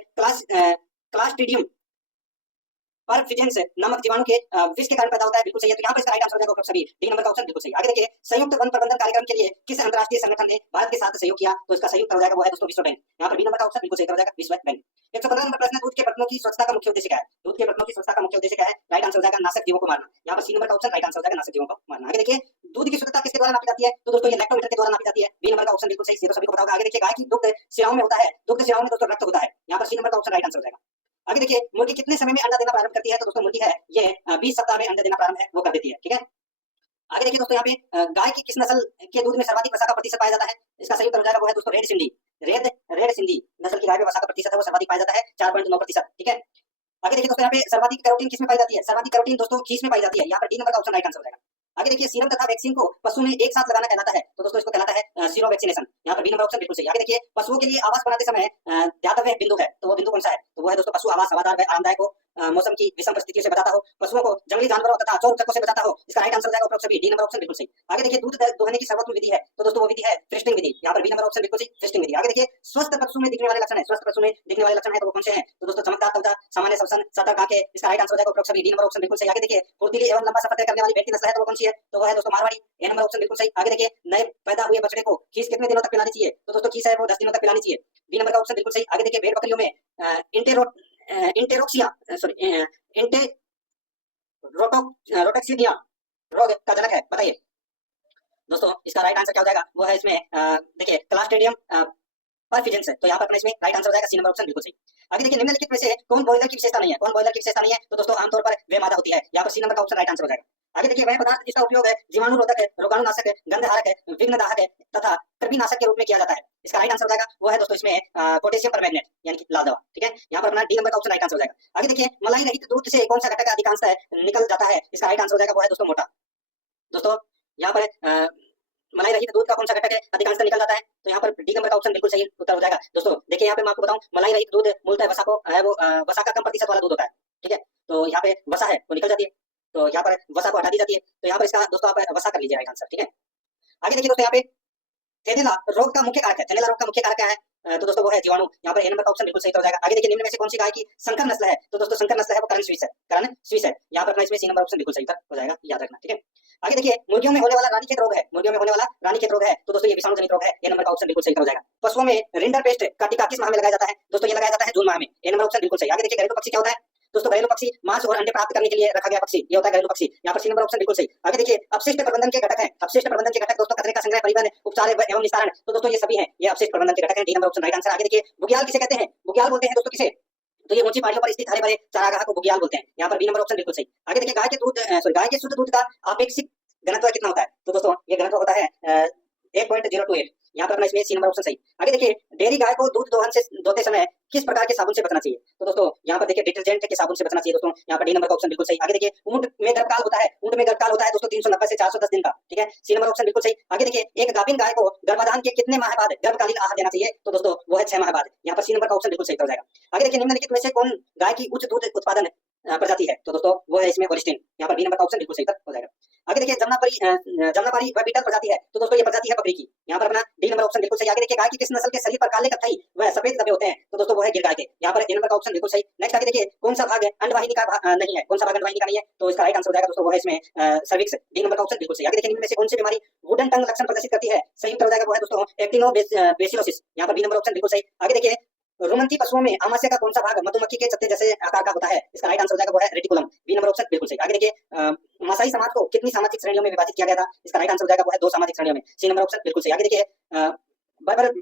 क्लास्ट्रीडियम परफिजेंस नामक जीवाणु के विष के कारण पैदा होता है, बिल्कुल सही है। तो यहाँ पर इसका राइट आंसर हो जाएगा सभी, डी नंबर का ऑप्शन बिल्कुल सही। आगे देखिए संयुक्त वन प्रबंधन कार्यक्रम के लिए किस अंतर्राष्ट्रीय संगठन ने भारत के साथ सहयोग किया, तो इसका संयुक्त हो जाएगा वो है दोस्तों विश्व बैंक। यहाँ पर बी नंबर का ऑप्शन बिल्कुल सही हो जाएगा, विश्व बैंक। 115 नंबर प्रश्न, दूध के बर्तनों की स्वच्छता का मुख्य उद्देश्य क्या है, दूध के बर्तनों की स्वच्छता का मुख्य उद्देश्य क्या है, राइट आंसर हो जाएगा नाशक जीवों को मारना। यहाँ पर सी नंबर का ऑप्शन राइट आंसर हो जाएगा नाशक जीवों को मारना। आगे देखिए दूध की शुद्धता किसके द्वारा नापी जाती है, तो दोस्तों ये लैक्टोमीटर के द्वारा नापी जाती है, बी नंबर का ऑप्शन बिल्कुल सही, तो सभी को पता होगा। आगे देखिए गाय की दुग्ध शिराओं में होता है, दुग्ध शिराओं में दोस्तों रक्त होता है, यहाँ पर सी नंबर का ऑप्शन राइट आंसर हो जाएगा। आगे देखिए मुर्गी कितने समय में अंडा देना प्रारंभ करती है, तो दोस्तों मुर्गी है ये 20 सप्ताह में अंडा देना प्रारंभ है वो कर देती है। ठीक है, आगे देखिए दोस्तों यहाँ पे गाय की किस नस्ल के दूध में सर्वाधिक वसा का प्रतिशत पाया जाता है, इसका सही उत्तर हो जाएगा वो है दोस्तों रेड सिंधी। रेड सिंधी नस्ल की गाय में वसा का प्रतिशत है वो सर्वाधिक पाया जाता है 4.9%। ठीक है, आगे देखिए दोस्तों यहाँ पे सर्वाधिक कैरोटीन किसमें पाई जाती है, सर्वाधिक कैरोटीन दोस्तों चीज में पाई जाती है, यहाँ पर डी नंबर का ऑप्शन राइट आंसर हो जाएगा। आगे देखिए सीरम तथा वैक्सीन को पशु में एक साथ लगाना कहलाता है, तो दोस्तों इसको कहलाता है सीरो वैक्सीनेशन, यहाँ पर बी नंबर ऑप्शन बिल्कुल सही। आगे देखिए पशुओं के लिए आवास बनाते समय ध्यातव्य बिंदु है, तो वो बिंदु कौन सा है, तो वो है दोस्तों पशु आवास हवादार व आरामदायक हो, मौसम की विषम परिस्थितियों से बचाता हो, पशुओं को जंगली जानवरों तथा चोर उचक्कों से बचाता हो, इसका राइट आंसर हो जाएगा उपरोक्त सभी, डी नंबर ऑप्शन बिल्कुल सही। आगे देखिए दूध दोहने की सर्वोत्तम विधि है, तो दोस्तों वो विधि है फिस्टिंग विधि, यहाँ पर बी नंबर ऑप्शन बिल्कुल सही, फिस्टिंग विधि। आगे देखिए स्वस्थ पशु में दिखने वाले लक्षण है, स्वस्थ पशु में दिखने वाले लक्षण है तो वो कौन से हैं, तो दोस्तों चमकदार त्वचा, सामान्य श्वसन, सतर्क आंखें, इसका राइट आंसर हो जाएगा उपरोक्त सभी, डी नंबर ऑप्शन बिल्कुल सही। आगे देखिए फुर्तीली एवं लंबा सफर तय करने वाली व्यक्ति नस्ल है तो वो कौन सी है, तो वो है दोस्तों मारवाड़ी, ए नंबर ऑप्शन बिल्कुल सही। आगे देखिए नए पैदा हुए बछड़े को खीस कितने दिनों तक पिलानी चाहिए, तो दोस्तों खीस है वो 10 दिनों तक पिलानी चाहिए, बी नंबर का ऑप्शन बिल्कुल सही। आगे देखिए भेड़ बकरियों में रोटोक्सिनिया रोग का जनक है, बताइए दोस्तों इसका राइट आंसर क्या हो जाएगा, वो है इसमें देखिए क्लास्ट्रीडियम परफिजेंस है, तो यहाँ पर अपने इसमें राइट आंसर हो जाएगा सी नंबर ऑप्शन बिल्कुल सही। आगे देखिए निम्नलिखित में से कौन बॉयलर की विशेषता नहीं है, कौन बॉयलर की विशेषता नहीं है, तो दोस्तों आमतौर पर वे मादा होती है, यहाँ पर सी नंबर का ऑप्शन राइट आंसर हो जाएगा। आगे देखिए वह पदार्थ जिसका उपयोग है जीवाणु रोधक है, रोगाणुनाशक है, गंधहारक है, विघ्नदाहक है तथा कृमिनाशक के रूप में किया जाता है, इसका राइट आंसर हो जाएगा वो है दोस्तों इसमें पोटेशियम परमैंगनेट यानी कि लाल दवा। ठीक है, यहाँ पर अपना डी नंबर का ऑप्शन राइट आंसर हो जाएगा। आगे देखिए मलाई रहित दूध से कौन सा घटक अधिकांशतः निकल जाता है, इसका राइट आंसर हो जाएगा वो है दोस्तों मोटा। दोस्तों यहाँ पर मलाई रहित दूध का कौन सा घटक है अधिकांशतः निकल जाता है, तो यहाँ पर डी नंबर का ऑप्शन बिल्कुल सही उत्तर हो जाएगा। दोस्तों देखिए यहाँ पे मैं आपको बताऊं मलाई रहित दूध मूलतः वसा को है वो वसा का कम प्रतिशत वाला दूध होता है। ठीक है, तो यहाँ पे वसा है वो निकल जाती है, तो यहाँ पर वसा को हटा दी जाती है, तो यहाँ पर इसका दोस्तों आप वसा कर लीजिए राइट आंसर। ठीक है, आगे देखिए दोस्तों यहाँ पे थैलेला रोग का मुख्य कारक है, थैलेला रोग का मुख्य कारक क्या है, तो दोस्तों वो है जीवाणु, यहाँ पर ए नंबर का ऑप्शन बिल्कुल सही हो जाएगा। आगे देखिए निम्न में से कौन सी गाय की संकर नस्ल है, तो दोस्तों संकर नस्ल है वो करण स्विस है, करण स्विस है, यहाँ पर अपना इसमें सी नंबर ऑप्शन बिल्कुल सही हो जाएगा, याद रखना। ठीक है, आगे देखिए मुर्गियों में होने वाला रानीखेत रोग है, मुर्गियों में होने वाला रानीखेत रोग है, तो दोस्तों ये विषाणु जनित रोग है, ए नंबर का ऑप्शन बिल्कुल सही हो जाएगा। पशुओं में रिंडर पेस्ट का टीका किस माह में लगाया जाता है, दोस्तों ये लगाया जाता है जून माह में, ए नंबर ऑप्शन बिल्कुल सही। आगे देखिए घरेलू पक्षी क्या होता है, दोस्तों घरेलू पक्षी मांस और अंडे प्राप्त करने के लिए रखा गया पक्षी, ये होता है घरेलू पक्षी, यहाँ पर सी नंबर ऑप्शन बिल्कुल सही। आगे देखिए अपशिष्ट प्रबंधन के घटक हैं, अपशिष्ट प्रबंधन के घटक दोस्तों कचरे का संग्रह, परिवहन, उपचार एवं निस्तारण, तो दोस्तों ये सभी हैं, ये अपशिष्ट प्रबंधन के घटक हैं, D number option right answer. आगे देखिए बुग्याल किसे कहते हैं, बुग्याल बोलते हैं दोस्तों किसे, तो ये ऊंची पहाड़ियों पर स्थित हरे भरे चारागाह को बुग्याल बोलते हैं, यहाँ पर बी नंबर ऑप्शन बिल्कुल सही। आगे देखिए गाय के शुद्ध दूध का अपेक्षित घनत्व कितना होता है, तो दोस्तों ये घनत्व होता है 1.028, यहाँ पर अपना इसमें सी नंबर ऑप्शन सही। आगे देखिए डेयरी गाय को दूध दोहन से धोते समय किस प्रकार के साबुन से बचना चाहिए, तो दोस्तों यहाँ पर देखिए डिटर्जेंट के साबुन से बचना चाहिए दोस्तों, यहाँ पर डी नंबर का ऑप्शन बिल्कुल सही। आगे देखिए ऊंट में गर्भकाल होता है, ऊंट में गर्भकाल होता है दोस्तों 390 से 410 दिन का। ठीक है, सी नंबर ऑप्शन बिल्कुल सही। आगे देखिए एक गाभिन गाय को गर्भाधान के कितने माह बाद गर्भकालीन आहार देना चाहिए, तो दोस्तों वो है 6 माह बाद, यहाँ पर सी नंबर का ऑप्शन बिल्कुल सही हो जाएगा। आगे देखिए निम्नलिखित में से कौन गाय की उच्च दूध उत्पादन प्रजाति है, तो दोस्तों वो है इसमें होल्स्टीन, यहाँ पर बी नंबर का ऑप्शन बिल्कुल सही हो जाएगा। आगे देखिए जमुनापारी वह बीटल प्रजाति है, तो दोस्तों ये प्रजाति है बकरी की। यहाँ पर अपना डी नंबर ऑप्शन बिल्कुल सही। आगे देखिए गाय की किस नस्ल के शरीर पर काले कत्थई व सफेद धब्बे होते हैं, तो दोस्तों वो है गिर गाय के। यहाँ पर ए नंबर का ऑप्शन बिल्कुल सही। नेक्स्ट आगे देखिए कौन सा भाग अंडवाहिनी का नहीं है, कौन सा भाग अंडवाहिनी का नहीं है, तो इसका राइट आंसर हो जाएगा दोस्तों वो है इसमें सर्विक्स, डी नंबर का ऑप्शन बिल्कुल सही। आगे देखिए इनमें से कौन सी बीमारी वुडन टंग लक्षण प्रदर्शित करती है, सही उत्तर हो जाएगा वो है दोस्तों एक्टिनोबेसिलोसिस, यहाँ पर बी नंबर ऑप्शन बिल्कुल सही। आगे देखिए रुमंती पशुओं में आमाशय का कौन सा भाग मधुमक्खी के छत्ते जैसे आकार का होता है, इसका राइट आंसर हो जाएगा वो है रेटिकुलम, बी नंबर ऑप्शन बिल्कुल सही। आगे देखिए मासाई समाज को कितनी सामाजिक श्रेणियों में विभाजित किया गया था, इसका राइट आंसर हो जाएगा वो है 2 सामाजिक श्रेणियों में, सी नंबर ऑप्शन बिल्कुल सही। आगे देखिए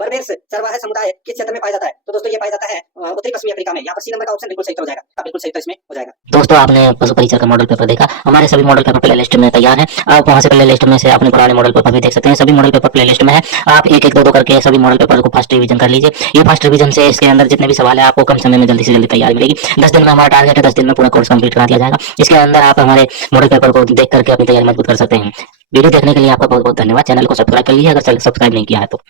बर्बेर्स चरवाहे समुदाय किस क्षेत्र में पाया जाता है, तो दोस्तों ये पाया जाता है उत्तरी पश्चिमी अफ्रीका में, यहाँ पर सी नंबर का ऑप्शन बिल्कुल सही हो जाएगा, बिल्कुल सही तो इसमें हो जाएगा। दोस्तों आपने पशु परिचर का मॉडल पेपर देखा। हमारे सभी मॉडल पेपर प्ले लिस्ट में तैयार है। आप वहां से प्ले लिस्ट में से अपने पुराने मॉडल पेपर भी देख सकते हैं। सभी मॉडल पेपर प्ले लिस्ट में है। आप एक एक दो करके सभी मॉडल पेपर को फर्स्ट रिवीजन कर लीजिए। ये फर्स्ट रिवीजन से इसके अंदर जितने भी सवाल है आपको कम समय में जल्दी से जल्दी तैयारी मिलेगी। 10 दिन में हमारा टारगेट है, 10 दिन में पूरा कोर्स कंप्लीट करा दिया जाएगा। इसके अंदर आप हमारे मॉडल पेपर को देख करके अपनी तैयारी मजबूत कर सकते हैं। वीडियो देखने के लिए आपका बहुत बहुत धन्यवाद। चैनल को सब्सक्राइब कर लीजिए अगर सब्सक्राइब नहीं किया है तो।